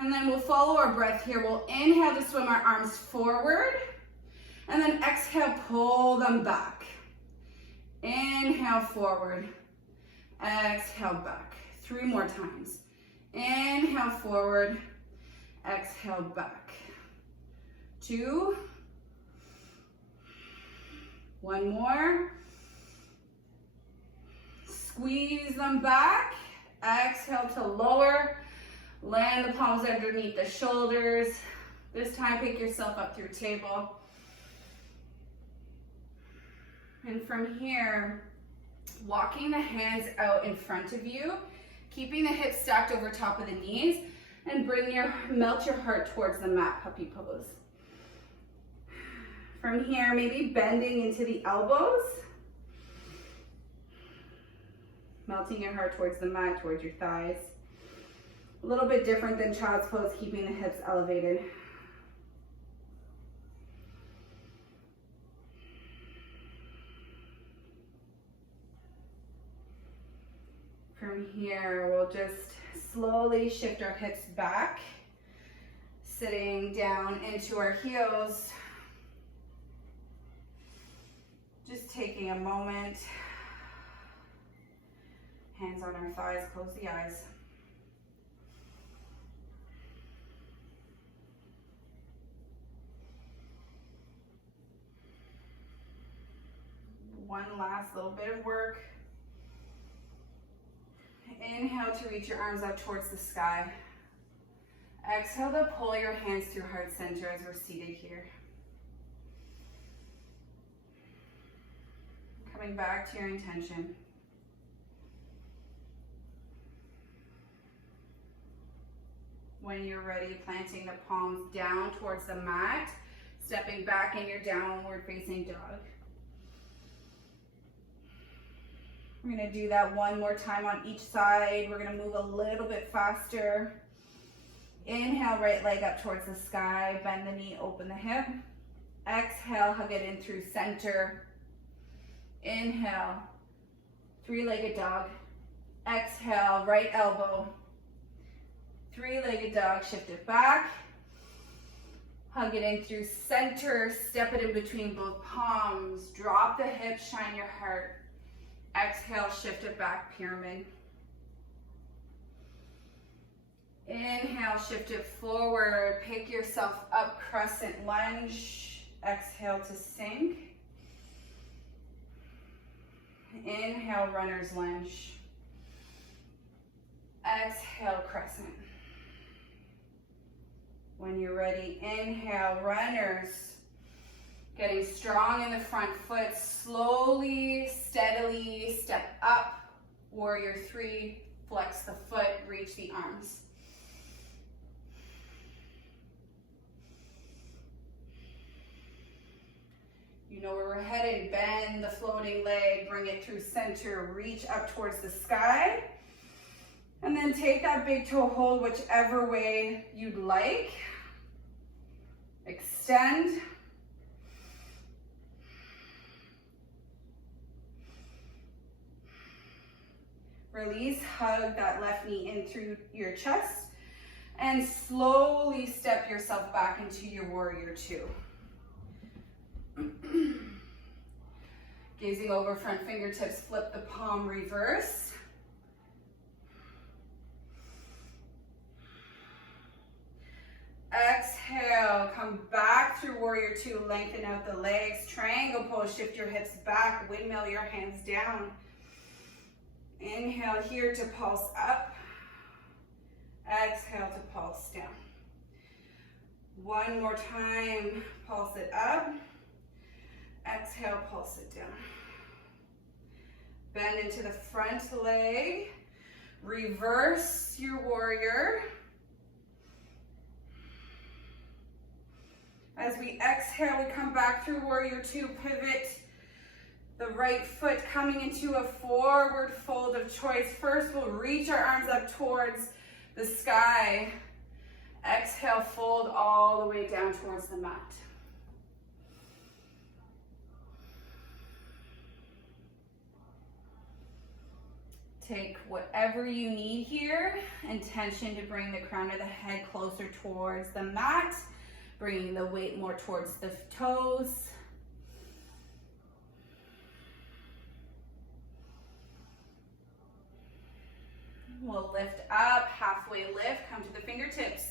And then we'll follow our breath here. We'll inhale to swim our arms forward. And then exhale, pull them back. Inhale forward. Exhale back. 3 more times. Inhale forward. Exhale back. 2. 1 more. Squeeze them back. Exhale to lower. Land the palms underneath the shoulders. This time, pick yourself up through table. And from here, walking the hands out in front of you, keeping the hips stacked over top of the knees, and melt your heart towards the mat, puppy pose. From here, maybe bending into the elbows. Melting your heart towards the mat, towards your thighs. A little bit different than child's pose, keeping the hips elevated. From here, we'll just slowly shift our hips back, sitting down into our heels. Just taking a moment. Hands on our thighs, close the eyes. One last little bit of work. Inhale to reach your arms up towards the sky. Exhale to pull your hands through heart center as we're seated here. Coming back to your intention. When you're ready, planting the palms down towards the mat, stepping back in your downward facing dog. We're going to do that one more time on each side. We're going to move a little bit faster. Inhale, right leg up towards the sky. Bend the knee, open the hip. Exhale, hug it in through center. Inhale, three-legged dog. Exhale, right elbow. Three-legged dog, shift it back. Hug it in through center. Step it in between both palms. Drop the hips, shine your heart. Exhale, shift it back, pyramid. Inhale, shift it forward. Pick yourself up, crescent lunge. Exhale to sink. Inhale, runner's lunge. Exhale, crescent. When you're ready, inhale, runners. Getting strong in the front foot, slowly, steadily step up. Warrior three, flex the foot, reach the arms. You know where we're headed, bend the floating leg, bring it through center, reach up towards the sky. And then take that big toe hold whichever way you'd like. Extend. Release, hug that left knee in through your chest, and slowly step yourself back into your warrior two. Gazing over front fingertips, flip the palm, reverse. Exhale, come back through warrior two, lengthen out the legs, triangle pose, shift your hips back, windmill your hands down. Inhale here to pulse up. Exhale to pulse down. One more time, pulse it up. Exhale, pulse it down. Bend into the front leg. Reverse your warrior. As we exhale, we come back through warrior two, pivot. The right foot coming into a forward fold of choice. First, we'll reach our arms up towards the sky. Exhale, fold all the way down towards the mat. Take whatever you need here. Intention to bring the crown of the head closer towards the mat, bringing the weight more towards the toes. We'll lift up, halfway lift, come to the fingertips.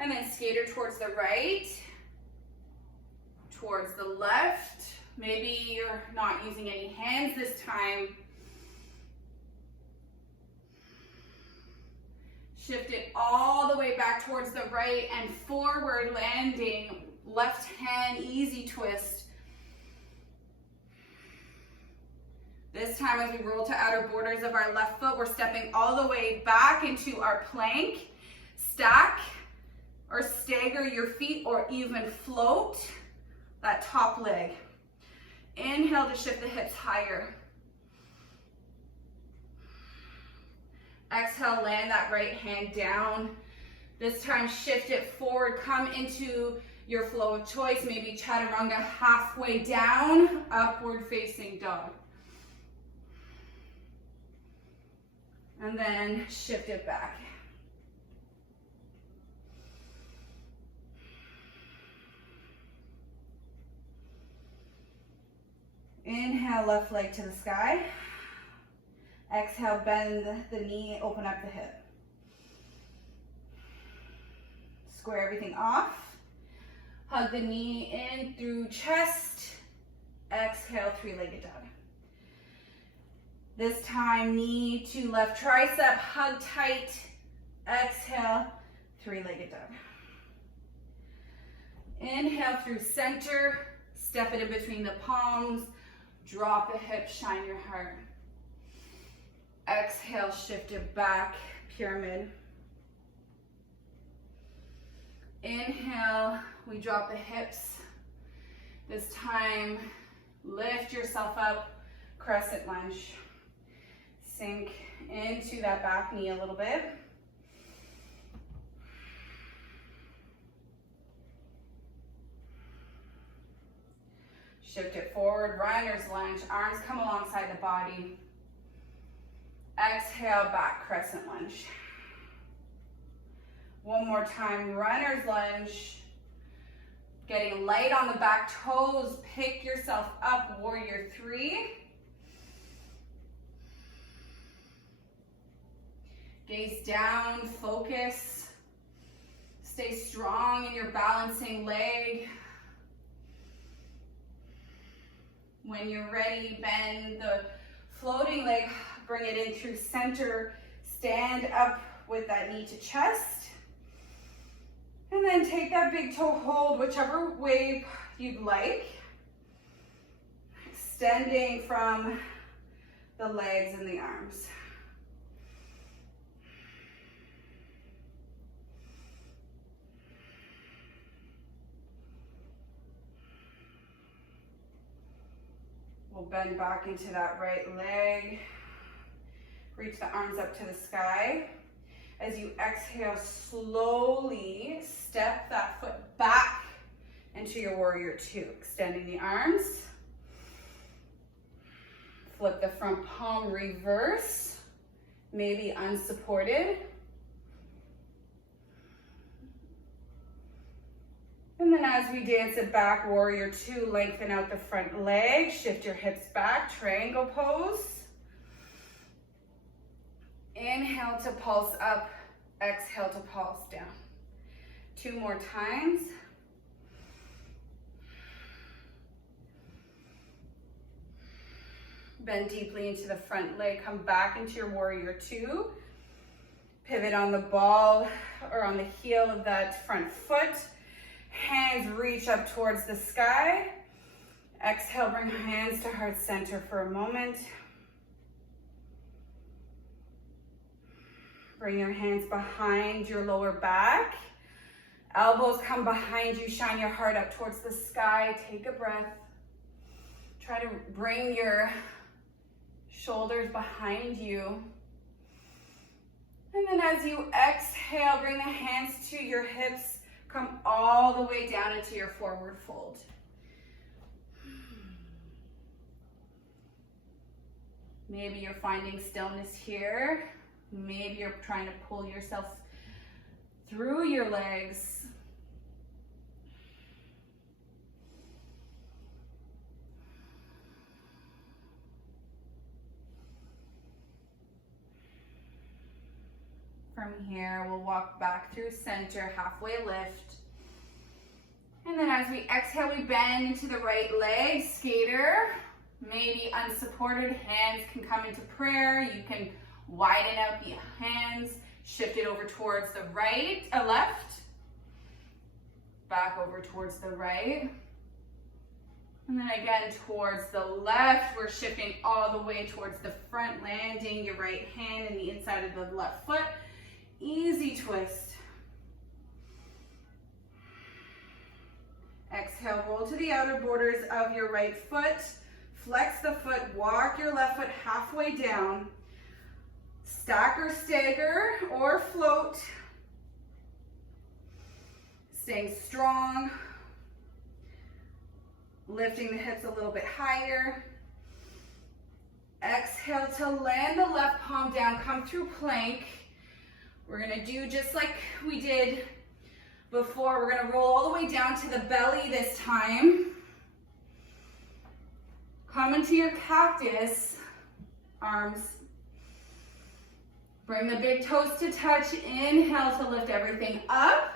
And then skater towards the right, towards the left. Maybe you're not using any hands this time. Shift it all the way back towards the right and forward landing. Left hand, easy twist. This time as we roll to outer borders of our left foot, we're stepping all the way back into our plank. Stack or stagger your feet or even float that top leg. Inhale to shift the hips higher. Exhale, land that right hand down. This time, shift it forward. Come into your flow of choice. Maybe chaturanga halfway down, upward facing dog. And then shift it back. Inhale, left leg to the sky. Exhale, bend the knee, open up the hip. Square everything off. Hug the knee in through chest. Exhale, three-legged dog. This time, knee to left tricep, hug tight. Exhale, three-legged dog. Inhale through center, step it in between the palms, drop the hips, shine your heart. Exhale, shift it back, pyramid. Inhale, we drop the hips. This time, lift yourself up, crescent lunge. Sink into that back knee a little bit. Shift it forward, runner's lunge. Arms come alongside the body. Exhale, back crescent lunge. One more time, runner's lunge. Getting light on the back toes. Pick yourself up, warrior three. Gaze down, focus. Stay strong in your balancing leg. When you're ready, bend the floating leg, bring it in through center. Stand up with that knee to chest. And then take that big toe hold, whichever way you'd like. Extending from the legs and the arms. We'll bend back into that right leg. Reach the arms up to the sky. As you exhale, slowly step that foot back into your warrior two. Extending the arms. Flip the front palm, reverse. Maybe unsupported. And then as we dance it back, warrior two, lengthen out the front leg, shift your hips back, triangle pose. Inhale to pulse up, exhale to pulse down. Two more times. Bend deeply into the front leg, come back into your warrior two. Pivot on the ball or on the heel of that front foot. Hands reach up towards the sky. Exhale, bring hands to heart center for a moment. Bring your hands behind your lower back. Elbows come behind you, shine your heart up towards the sky. Take a breath. Try to bring your shoulders behind you. And then as you exhale, bring the hands to your hips. Come all the way down into your forward fold. Maybe you're finding stillness here. Maybe you're trying to pull yourself through your legs. From here, we'll walk back through center, halfway lift. And then as we exhale, we bend into the right leg, skater. Maybe unsupported, hands can come into prayer. You can widen out the hands, shift it over towards the right, left. Back over towards the right. And then again towards the left. We're shifting all the way towards the front, landing your right hand in the inside of the left foot. Easy twist. Exhale, roll to the outer borders of your right foot. Flex the foot, walk your left foot halfway down. Stack or stagger or float. Staying strong. Lifting the hips a little bit higher. Exhale to land the left palm down, come through plank. We're gonna do just like we did before. We're gonna roll all the way down to the belly this time. Come into your cactus, arms. Bring the big toes to touch. Inhale to lift everything up.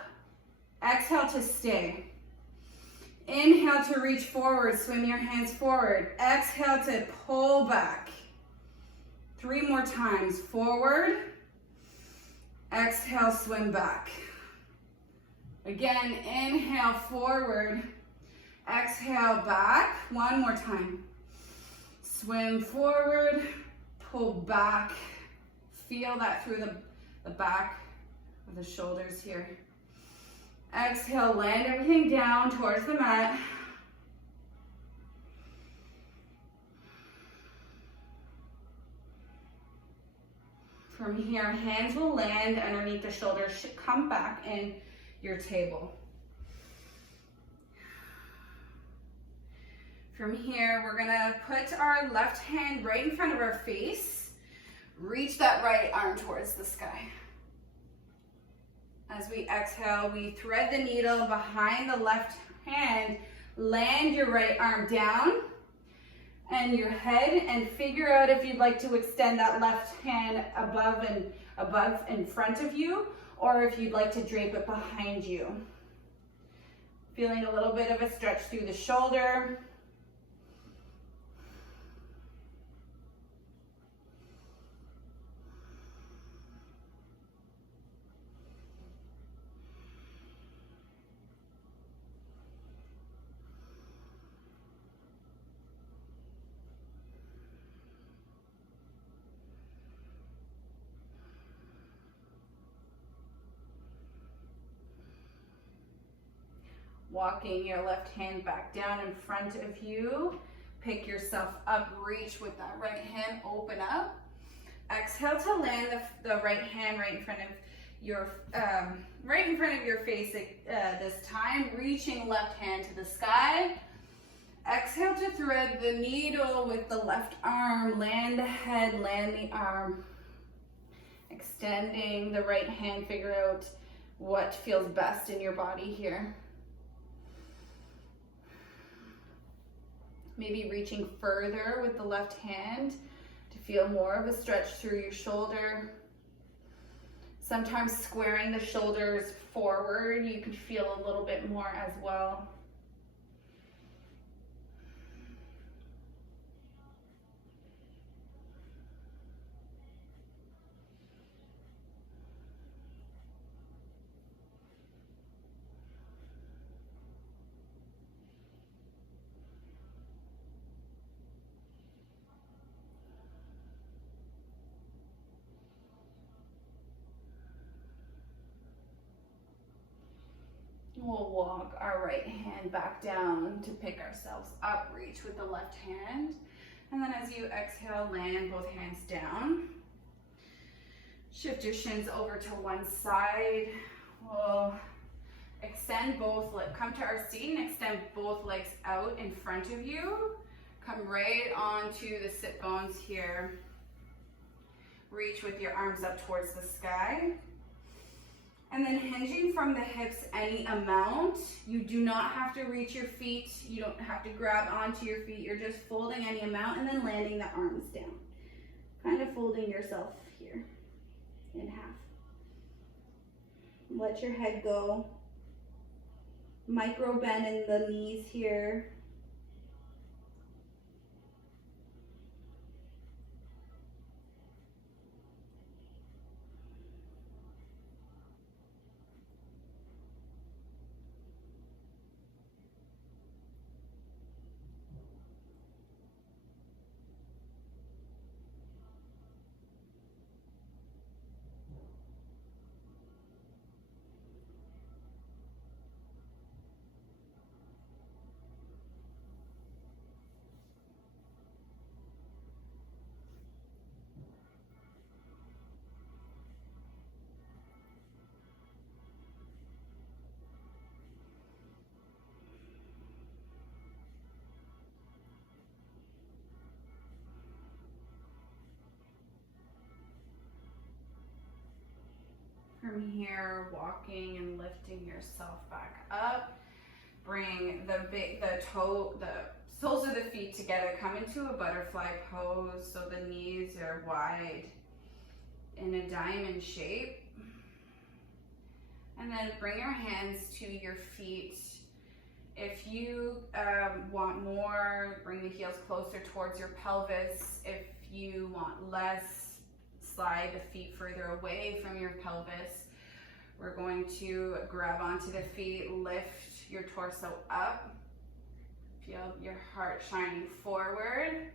Exhale to stay. Inhale to reach forward, swim your hands forward. Exhale to pull back. 3 more times, forward. Exhale, swim back. Again, inhale, forward. Exhale, back. 1 more time. Swim forward, pull back. Feel that through the back of the shoulders here. Exhale, land everything down towards the mat. From here, hands will land underneath the shoulders, should come back in your table. From here, we're gonna put our left hand right in front of our face. Reach that right arm towards the sky. As we exhale, we thread the needle behind the left hand, land your right arm down and your head, and figure out if you'd like to extend that left hand above in front of you, or if you'd like to drape it behind you. Feeling a little bit of a stretch through the shoulder. Walking your left hand back down in front of you. Pick yourself up, reach with that right hand, open up. Exhale to land the right hand right in front of your face this time. Reaching left hand to the sky. Exhale to thread the needle with the left arm. Land the head, land the arm. Extending the right hand, figure out what feels best in your body here. Maybe reaching further with the left hand to feel more of a stretch through your shoulder. Sometimes squaring the shoulders forward, you can feel a little bit more as well. We'll walk our right hand back down to pick ourselves up, reach with the left hand. And then as you exhale, land both hands down. Shift your shins over to one side. We'll extend both legs, come to our seat and extend both legs out in front of you. Come right onto the sit bones here. Reach with your arms up towards the sky. And then hinging from the hips any amount. You do not have to reach your feet. You don't have to grab onto your feet. You're just folding any amount and then landing the arms down. Kind of folding yourself here in half. Let your head go. Micro bend in the knees here. From here, walking and lifting yourself back up. Bring the soles of the feet together. Come into a butterfly pose so the knees are wide in a diamond shape. And then bring your hands to your feet. If you want more, bring the heels closer towards your pelvis. If you want less, slide the feet further away from your pelvis. We're going to grab onto the feet, lift your torso up. Feel your heart shining forward.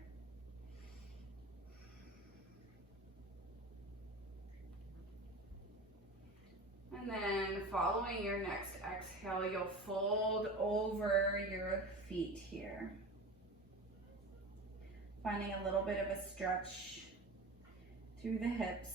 And then following your next exhale, you'll fold over your feet here. Finding a little bit of a stretch through the hips.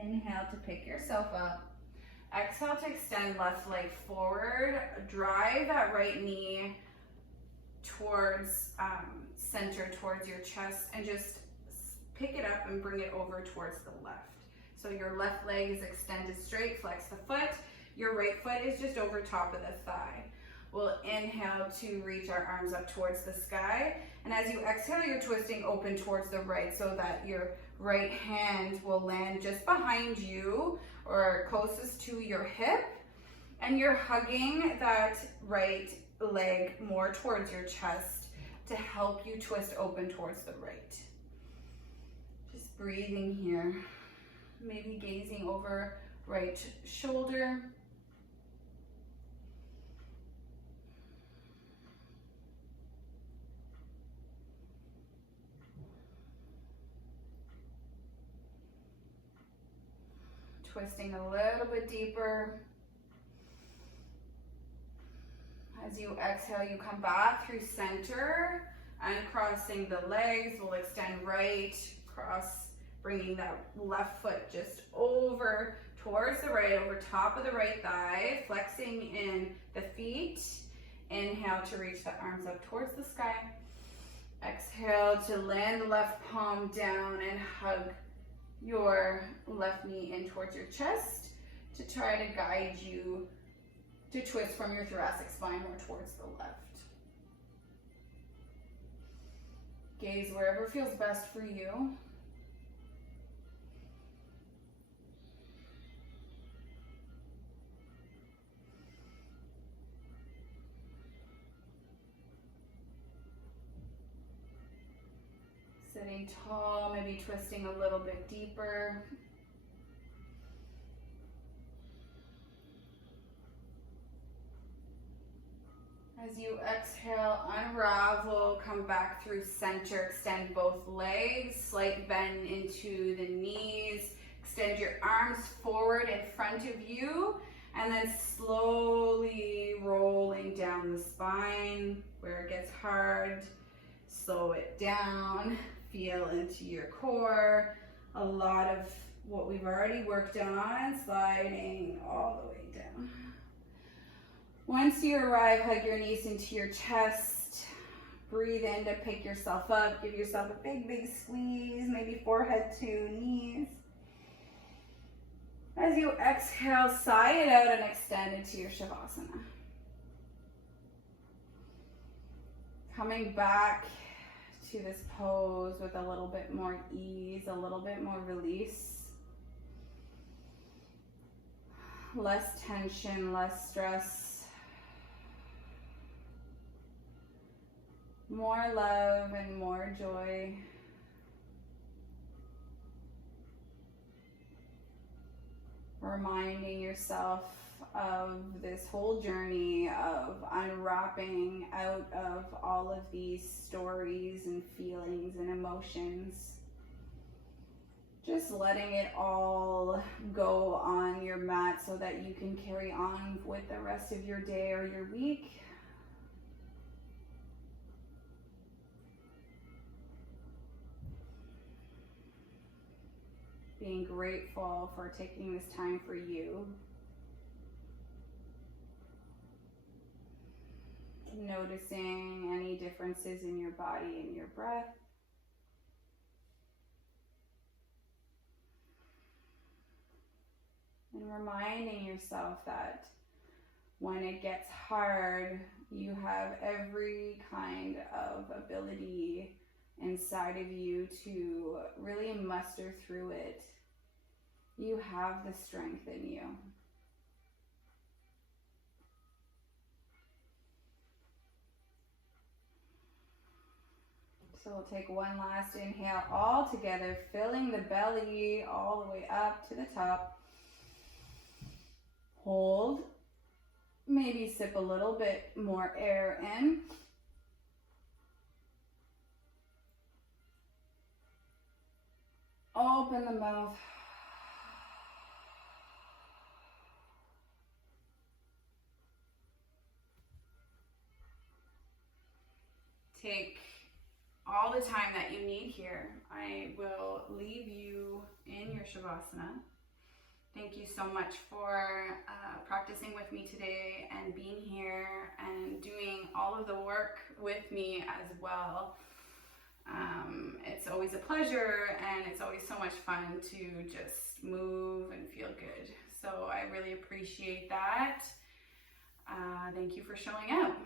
Inhale to pick yourself up. Exhale to extend left leg forward. Drive that right knee towards center, towards your chest, and just pick it up and bring it over towards the left. So your left leg is extended straight, flex the foot. Your right foot is just over top of the thigh. We'll inhale to reach our arms up towards the sky. And as you exhale, you're twisting open towards the right so that your right hand will land just behind you or closest to your hip. And you're hugging that right leg more towards your chest to help you twist open towards the right. Just breathing here. Maybe gazing over right shoulder. Twisting a little bit deeper. As you exhale, you come back through center, uncrossing the legs. We'll extend right, cross, bringing that left foot just over towards the right, over top of the right thigh, flexing in the feet. Inhale to reach the arms up towards the sky. Exhale to land the left palm down and hug your left knee in towards your chest to try to guide you to twist from your thoracic spine more towards the left. Gaze wherever feels best for you. Sitting tall, maybe twisting a little bit deeper. As you exhale, unravel, come back through center, extend both legs, slight bend into the knees, extend your arms forward in front of you, and then slowly rolling down the spine. Where it gets hard, slow it down. Feel into your core. A lot of what we've already worked on, sliding all the way down. Once you arrive, hug your knees into your chest. Breathe in to pick yourself up. Give yourself a big, big squeeze, maybe forehead to knees. As you exhale, sigh it out and extend into your Shavasana. Coming back to this pose with a little bit more ease, a little bit more release. Less tension, less stress. More love and more joy. Reminding yourself of this whole journey of unwrapping out of all of these stories and feelings and emotions. Just letting it all go on your mat so that you can carry on with the rest of your day or your week. Being grateful for taking this time for you. Noticing any differences in your body and your breath. And reminding yourself that when it gets hard, you have every kind of ability inside of you to really muster through it. You have the strength in you. So we'll take one last inhale all together, filling the belly all the way up to the top. Hold, maybe sip a little bit more air in. Open the mouth. Take all the time that you need here. I will leave you in your Shavasana. Thank you so much for practicing with me today and being here and doing all of the work with me as well. It's always a pleasure and it's always so much fun to just move and feel good. So I really appreciate that. Thank you for showing up.